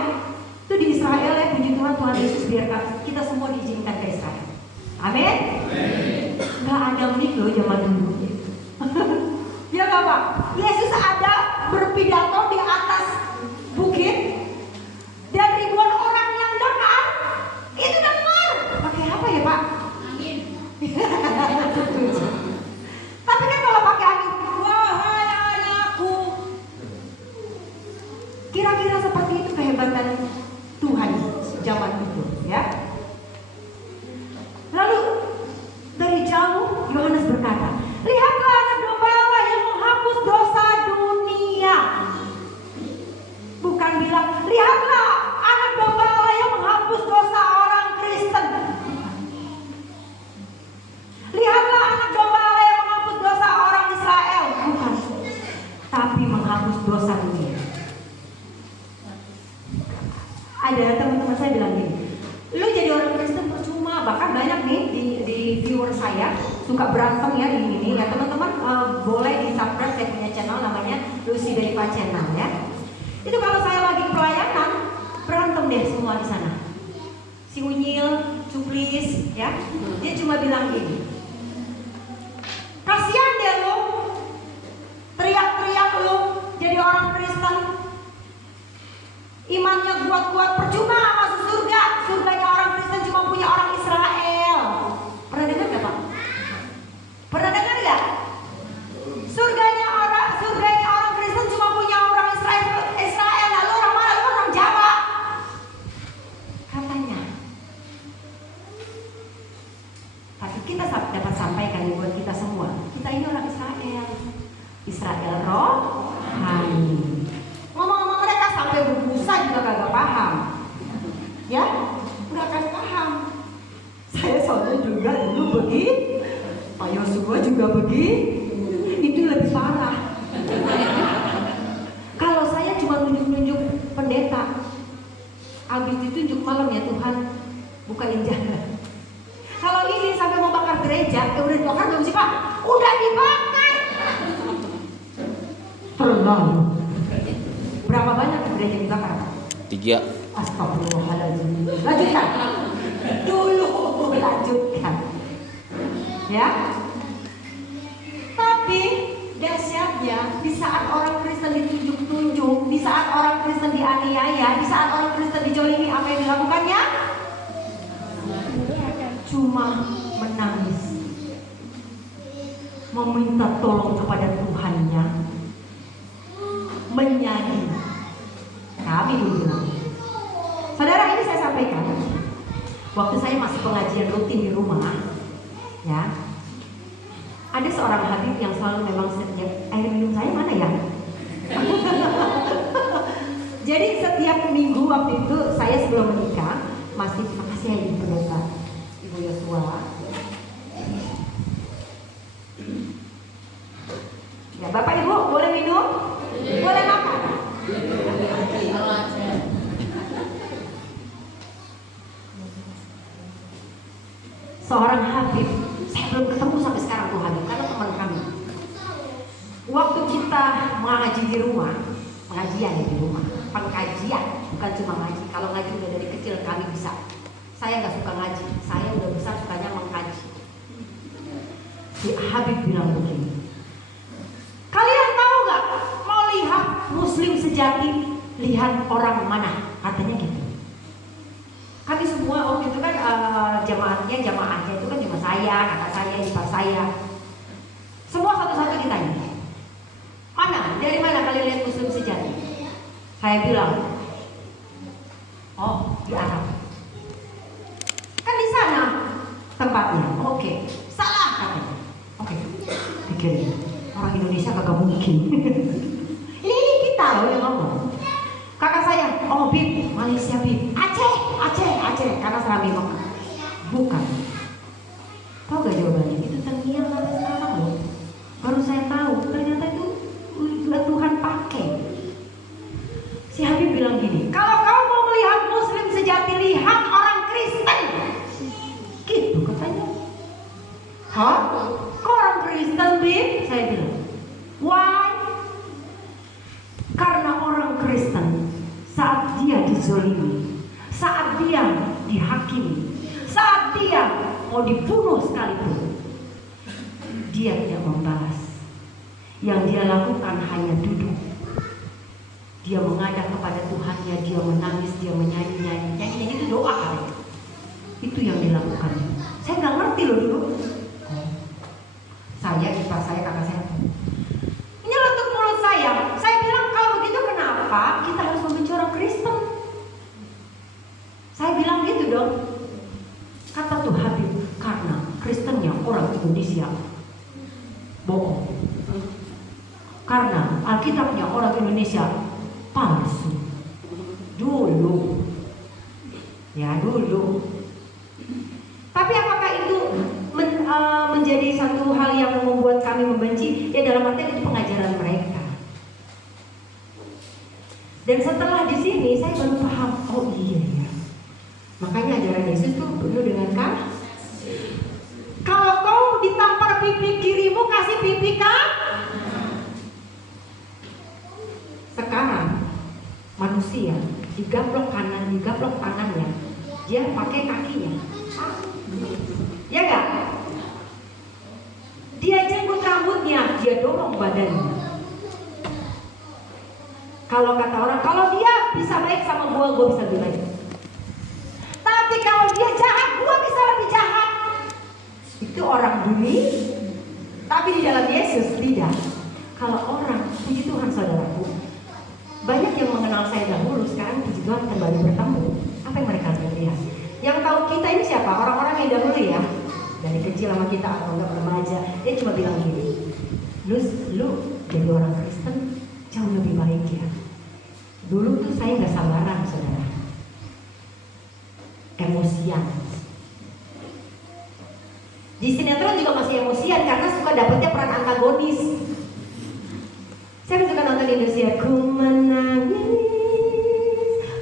Itu di Israel ya, puji Tuhan Yesus biarkan kita semua diizinkan ke Israel. Amin. Gak ada mic loh zaman dulu. Ya gak Pak? Yesus ada berpidato di atas bukit dan ribuan orang yang dengar. Itu dengar. Pakai apa ya Pak? Angin. Tapi kan kalau pakai angin, wahai anakku. Kira-kira seperti itu kehebatan Tuhan zaman itu ya. Lalu dari jauh Yohanes berkata, lihatlah anak domba Allah yang menghapus dosa dunia. Bukan bilang, lihatlah anak domba Allah yang menghapus dosa orang Kristen. Lihatlah anak domba Allah yang menghapus dosa orang Israel. Bukan. Tapi menghapus dosa dunia. Ada teman-teman saya bilang gini, lu jadi orang Kristen percuma. Bahkan banyak nih di viewer saya suka berantem ya di ini ya teman-teman. Boleh di subscribe, saya punya channel namanya Lucy Deriva Channel ya. Itu kalau saya lagi pelayanan berantem deh semua di sana. Si Unyil, Cuplis ya, dia cuma bilang gini, kasihan deh lu, teriak-teriak lu jadi orang Kristen, imannya kuat-kuat, percuma masuk surga. Surganya orang Kristen cuma punya orang Israel. Pernah dengar gak Pak? Pernah dengar gak? rohani. Ngomong-ngomong mereka sampai berbusa juga kagak paham. Ya, nggak akan paham. Saya soalnya juga dulu begitu. Pak Yosua juga begitu. Itu lebih parah. Kalau saya cuma nunjuk-nunjuk pendeta, habis ditunjuk malam ya Tuhan, bukain jalan. Kalau ini sampai mau bakar gereja, udah dibakar belum sih Pak? Udah dibakar. Terlalu. Berapa banyak gereja dibakar Pak? 3. Astagfirullahaladzim. Lanjutkan. Dulu lanjutkan. Ya. Tapi dahsyatnya di saat orang Kristen ditunjuk-tunjuk, di saat orang Kristen dianiaya, di saat orang Kristen dijolimi, apa yang dilakukannya? Cuma menangis, meminta tolong kepada Tuhannya, menyanyi. Kami dulu. Saudara, ini saya sampaikan. Waktu saya masih pengajian rutin di rumah, ya, ada seorang habib yang selalu memang setiap air minum saya mana ya? Jadi setiap minggu waktu itu saya sebelum menikah masih makasih ya Ibu Pendeta, Ibu Yosua. Ya Bapak Ibu boleh minum, boleh makan. Seorang habib, saya belum ketemu sampai sekarang tuh habib karena teman kami. Waktu kita mengaji di rumah, pengajian ya di rumah, pengkajian, bukan cuma ngaji. Kalau ngaji udah dari kecil kami bisa. Saya nggak suka ngaji, saya udah besar sukanya mengkaji. Si habib bilang begini, kalian tahu nggak? Mau lihat muslim sejati, lihat orang mana? Katanya gitu. Kami semua waktu itu kan jamaahnya itu kan cuma saya, kakak saya, ipar saya. Semua satu-satu ditanya. Mana? Dari mana kalian lihat muslim sejati? Saya bilang, oh di Arab. Kan di sana tempatnya. Oke, salah katanya. Oke, pikirin orang Indonesia kagak mungkin. ini kita loh yang ngomong. Kakak saya, oh Bib, Malaysia Bib, Aceh, karena serami Mekah. Bukan. Tahu gak jawabannya? Itu terngiang sampai sekarang loh. Baru saya tahu, ternyata itu Tuhan pakai. Si Habib bilang gini, kalau kau mau melihat muslim sejati, lihat orang Kristen. Gitu katanya. Hah? Kok orang Kristen Bib? Saya bilang, why? Karena orang Kristen saat dia dizolimi, saat dia dihakimi, saat dia mau dibunuh sekalipun, dia tidak membalas. Yang dia lakukan hanya duduk. Dia mengajak kepada Tuhannya, dia menangis, dia menyanyi-nyanyi. Nyanyi-nyanyi itu doa katanya. Itu yang dilakukan. Saya nggak ngerti loh dulu. Saya, ipar saya, kakak saya. Ini lentuk mulut saya. Saya bilang kalau begitu kenapa kita harus membenci orang Kristen? Saya bilang gitu dong. Kata tuh Habib, karena Kristennya orang Indonesia bohong. Karena Alkitabnya orang Indonesia palsu. Dulu. Ya dulu. Tapi apakah itu menjadi satu hal yang membuat kami membenci? Ya dalam arti itu pengajaran mereka. Dan setelah di sini saya baru paham, oh iya ya. Makanya ajaran Yesus tuh penuh dengan kasih. Kalau kau ditampar pipi kirimu, kasih pipi kanan. Sekarang manusia digaplok kanan, digaplok tangannya, dia pakai kakinya. Ya enggak? Dia jenggut rambutnya, dia dorong badannya. Kalau kata orang, kalau dia bisa baik sama gua bisa lebih baik. Tapi kalau dia jahat, gua bisa lebih jahat. Itu orang bumi. Tapi di dalam Yesus tidak. Kalau orang, puji Tuhan saudaraku, banyak yang mengenal saya dahulu, sekarang puji Tuhan kembali bertemu. Apa yang mereka lihat? Yang tahu kita ini siapa? Orang-orang yang dahulu ya. Dari kecil sama kita atau enggak remaja, dia cuma bilang gini, lu jadi orang Kristen. Kristen jauh lebih baik ya. Dulu tuh saya nggak sabaran saudara, emosian. Di sinetron juga masih emosian karena suka dapetnya peran antagonis. Saya suka nonton di Indonesia, ku menangis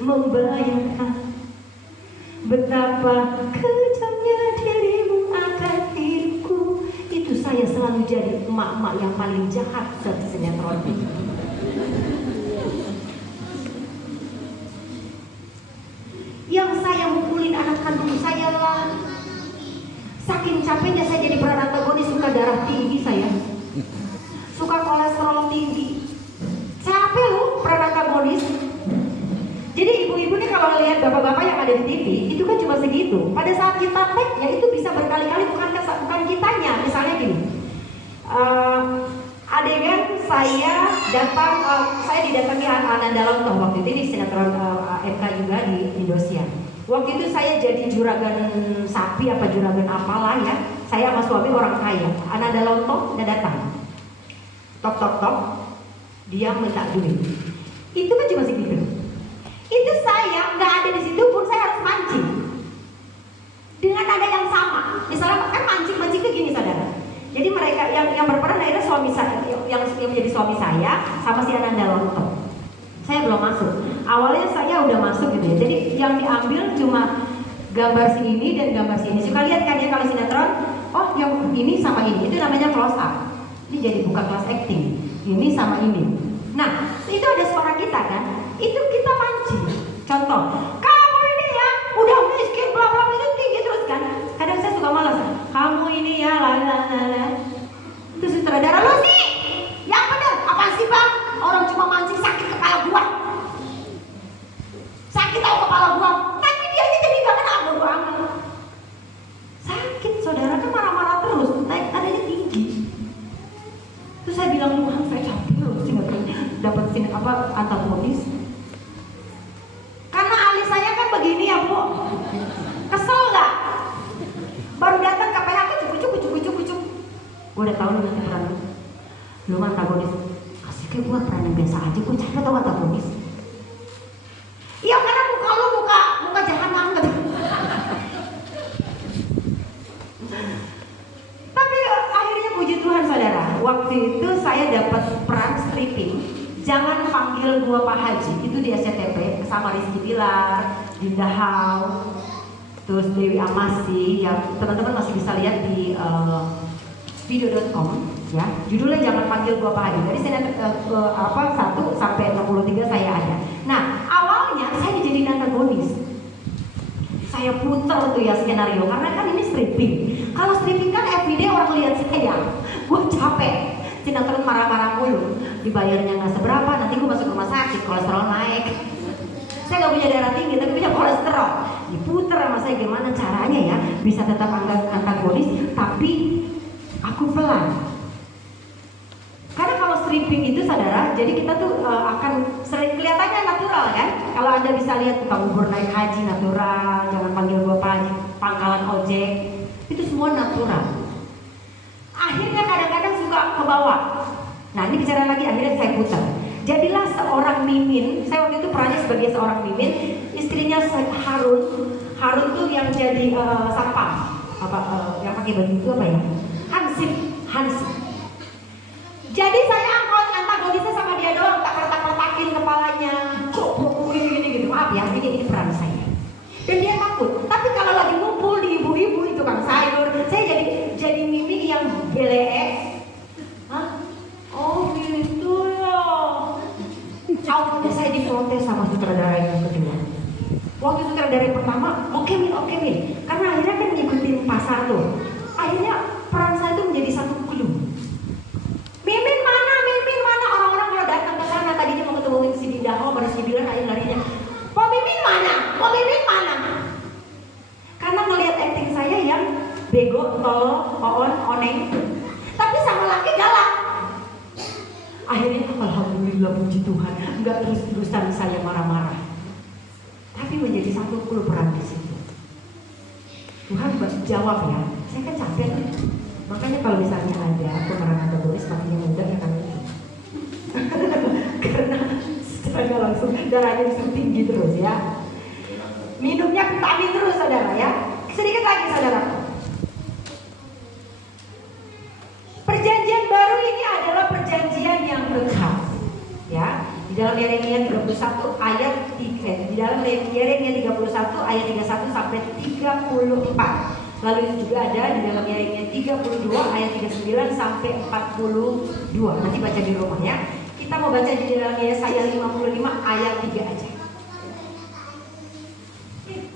membayangkan betapa kejamnya dirimu akan hidupku. Itu saya selalu jadi emak-emak yang paling jahat saat sinetron. Yang saya mukulin anak kandung saya lah. Saking capeknya saya jadi peran antagonis, suka darah tinggi saya, suka kolesterol tinggi. Capek loh peran antagonis. Jadi ibu-ibu nih kalau lihat bapak-bapak yang ada di TV itu kan cuma segitu. Pada saat kita tag ya itu bisa berkali-kali, bukan kitanya. Misalnya gini, adegan saya datang, saya didatangi Ananda Lontoh waktu itu di sinetron MK juga di Indosiar. Waktu itu saya jadi juragan sapi apa juragan apalah ya. Saya sama suami orang kaya. Ananda Lontoh udah datang. Tok. Dia minta duit. Itu kan cuma segitu. Itu saya nggak ada di situ pun saya harus mancing. Dengan nada yang sama. Misalnya kan mancing ke gini saudara. Jadi mereka yang berperan akhirnya suami saya, yang menjadi suami saya sama si Ananda Lontoh. Saya belum masuk. Awalnya saya udah masuk gitu ya. Jadi yang diambil cuma gambar si ini dan gambar si ini. Suka lihat kan ya kalau sinetron, oh yang ini sama ini. Itu namanya close up. Ini jadi bukan kelas acting. Ini sama ini. Nah, itu ada suara kita kan? Itu kita mancing. Contoh, kamu ini ya udah miskin bla bla itu tinggi terus kan? Kadang saya suka malas. Kamu ini ya la. Terus sutradara lo sih yang bener. Apaan sih bang? Orang cuma mancing sakit kepala gua. Sakit tahu kepala gua. Tapi dia aja jadi gak kena bodo amat. Sakit saudara kan marah-marah terus. Naik nadanya tinggi. Terus saya bilang Tuhan saya capek loh sinetron dapat antagonis. Karena alis saya kan begini ya bu. Kesel gak? Baru datang ke PH cukup. Gue udah tahu nanti peran lu antagonis. Kayak gue peran yang biasa aja, gue capek tau antagonis. Iya karena muka lu muka jahanam gitu. Tapi akhirnya puji Tuhan saudara, waktu itu saya dapat peran stripping. Jangan panggil gua Pak Haji, itu di SCTV sama Rizky Bilar, Dinda Hau, terus Dewi Amasi, yang teman-teman masih bisa lihat di video.com. Ya, judulnya jangan panggil gua Pak Hadi. Dari sinetron 1 sampai 63 saya ada. Nah, awalnya saya dijadiin antagonis. Saya putar tuh ya skenario karena kan ini stripping. Kalau stripping kan everyday orang lihat saya. Gua capek. Sinetron marah-marah mulu. Dibayarnya nggak seberapa, nanti gua masuk rumah sakit, kolesterol naik. Saya nggak punya darah tinggi tapi punya kolesterol. Diputar sama saya gimana caranya ya bisa tetap antagonis tapi aku pelan. Karena kalau stripping itu saudara, jadi kita tuh akan sering kelihatannya natural kan. Kalau Anda bisa lihat tukang bubur naik haji natural, jangan panggil gua Pak Haji, pangkalan ojek, itu semua natural. Akhirnya kadang-kadang suka ke bawah. Nah ini bicara lagi, akhirnya saya putar. Jadilah seorang Mimin. Saya waktu itu perannya sebagai seorang Mimin. Istrinya Harun tuh yang jadi satpam, yang pakai baju itu apa ya? Hansip. Jadi saya antagonisnya sama dia doang, tak letak-letakin kepalanya, gini gitu. Maaf ya, ini peran saya. Dan dia takut. Tapi kalau lagi ngumpul di ibu-ibu itu kan sayur, saya jadi Mimi yang bele. Hah? Oh gitu ya. Awalnya saya diprotes sama sutradara yang kedua. Waktu sutradara yang pertama, oke Min, karena akhirnya kan ngikutin pasar tuh. Akhirnya peran saya itu menjadi satu clue. Mimin mana orang-orang kalau datang ke sana tadinya mau ketemu si Dinda Hau pada si Bilar larinya. Pak Mimin mana? Karena ngelihat acting saya yang bego, tolol, oneng, tapi sama laki galak. Akhirnya alhamdulillah puji Tuhan, nggak terus-terusan saya marah-marah, tapi menjadi satu clue peran di situ. Tuhan jawab ya, saya kan capek nih. Makanya kalau misalnya ada pemeran antagonis makin muda ya kan Karena secara langsung darahnya bisa tinggi terus ya. Minumnya vitamin terus saudara ya. Sedikit lagi saudara. Perjanjian baru ini adalah perjanjian yang kekal. Ya, di dalam Yeremia 31 ayat 3, di dalam Yeremia 31 ayat 31 sampai 34. Lalu itu juga ada di dalam Yeremia 32 ayat 39 sampai 42. Nanti baca di rumah ya. Kita mau baca di dalam Yesaya 55 ayat 3 aja.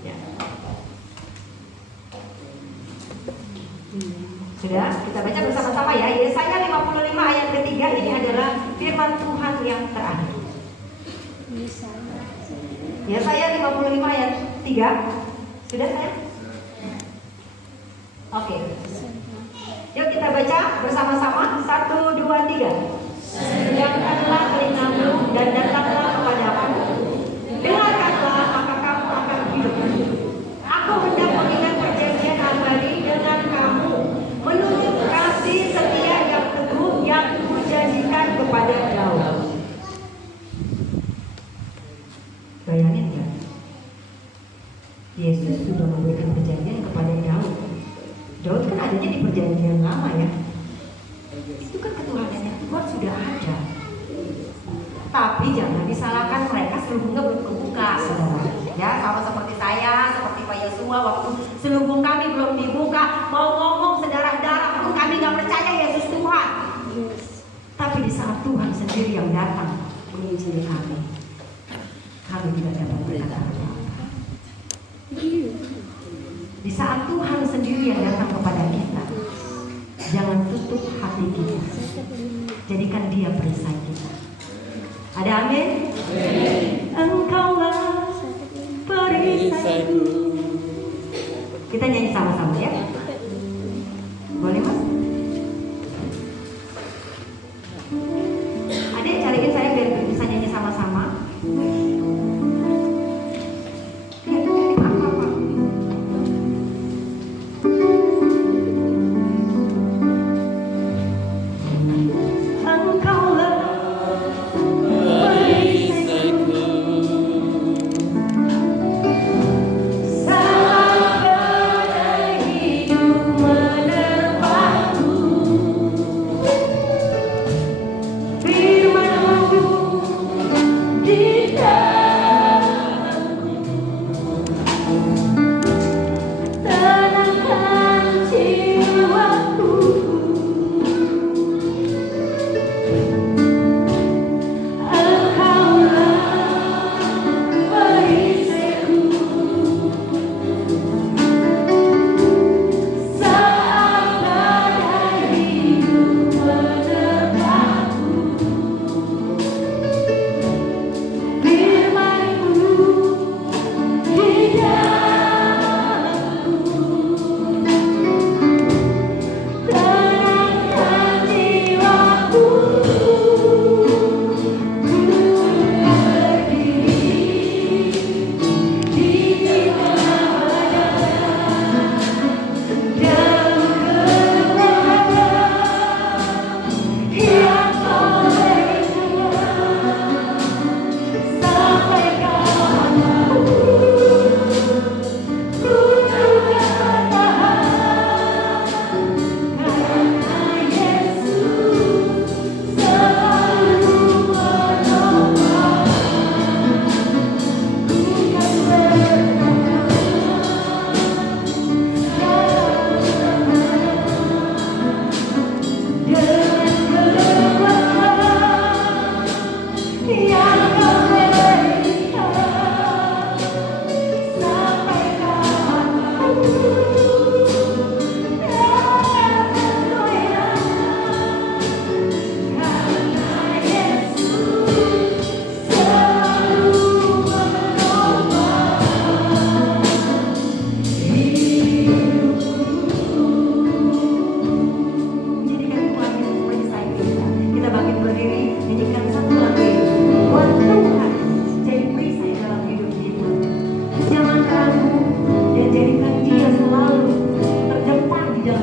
Ya. Sudah, kita baca bersama-sama ya. Yesaya 55 ayat ketiga ini adalah firman Tuhan yang terakhir. Yesaya 55 ayat 3. Sudah saya? Oke. Yuk kita baca bersama-sama. 1, 2, 3. Sediakanlah telingamu dan datanglah kepadaku. Dengarkanlah maka kamu akan hidup. Aku hendak mengingat perjanjian abadi dengan kamu, menurut kasih setia yang teguh yang kujanjikan kepada Daud. Bayangin ya, Yesus sudah memberikan perjanjian kepada Daud. Daud kan adanya di perjanjian lama ya. Itu kan ketuhanannya Tuhan sudah ada. Tapi jangan disalahkan, mereka selubungnya belum kebuka, saudara. Ya, sama seperti saya, seperti Pak Yesua, waktu selubung kami belum dibuka, mau ngomong sedarah-darah pun kami nggak percaya Yesus Tuhan. Tapi di saat Tuhan sendiri yang datang menginjili kami tidak dapat berkata apa-apa. Di saat Tuhan sendiri yang datang kepada kita, jangan tutup hati kita. Jadikan Dia perisai kita. Ada amin? Engkaulah perisaiku. Kita nyanyi sama-sama ya. Boleh mas? Adik cariin saya biar bisa nyanyi sama-sama.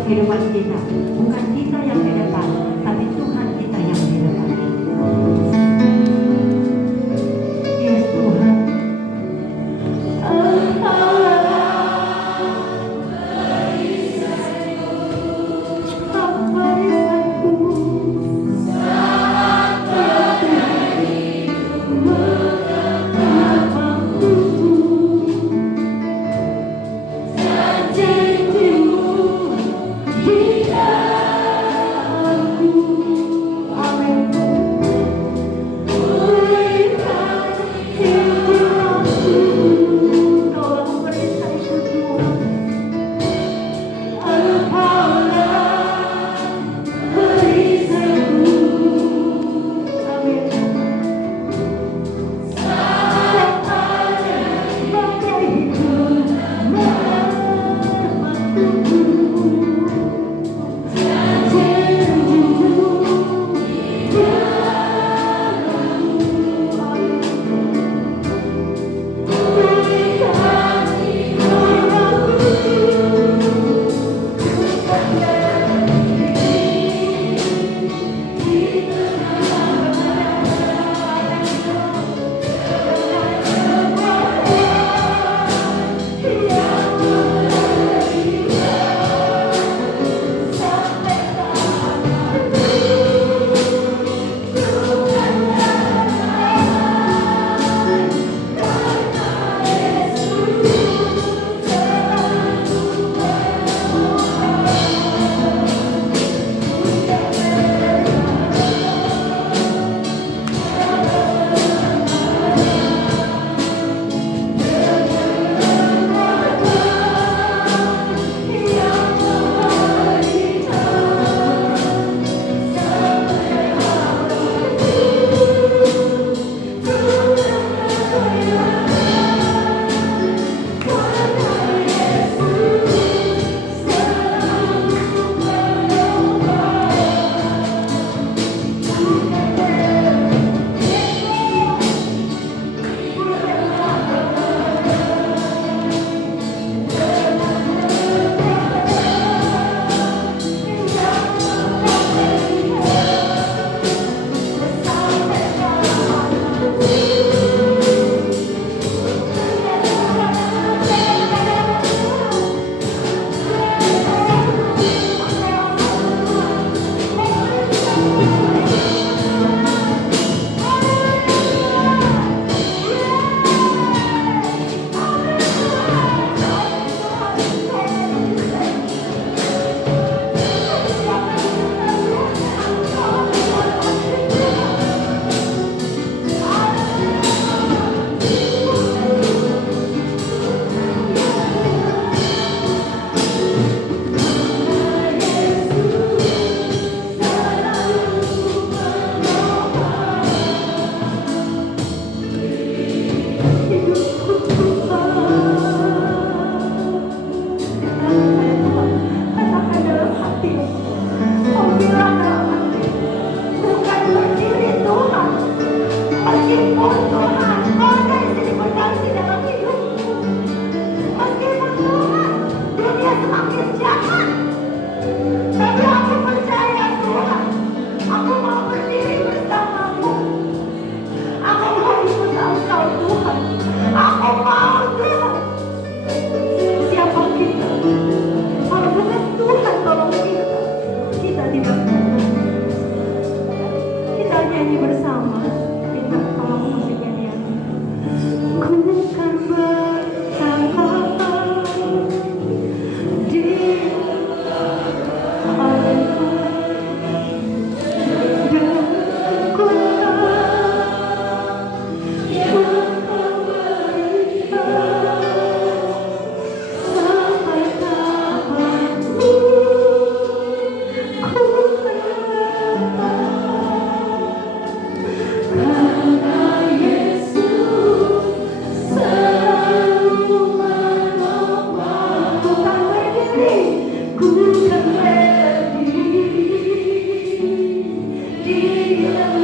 kehidupan kita. Bukan kita yang di depan, tapi Tuhan kita yang di depan. dirimu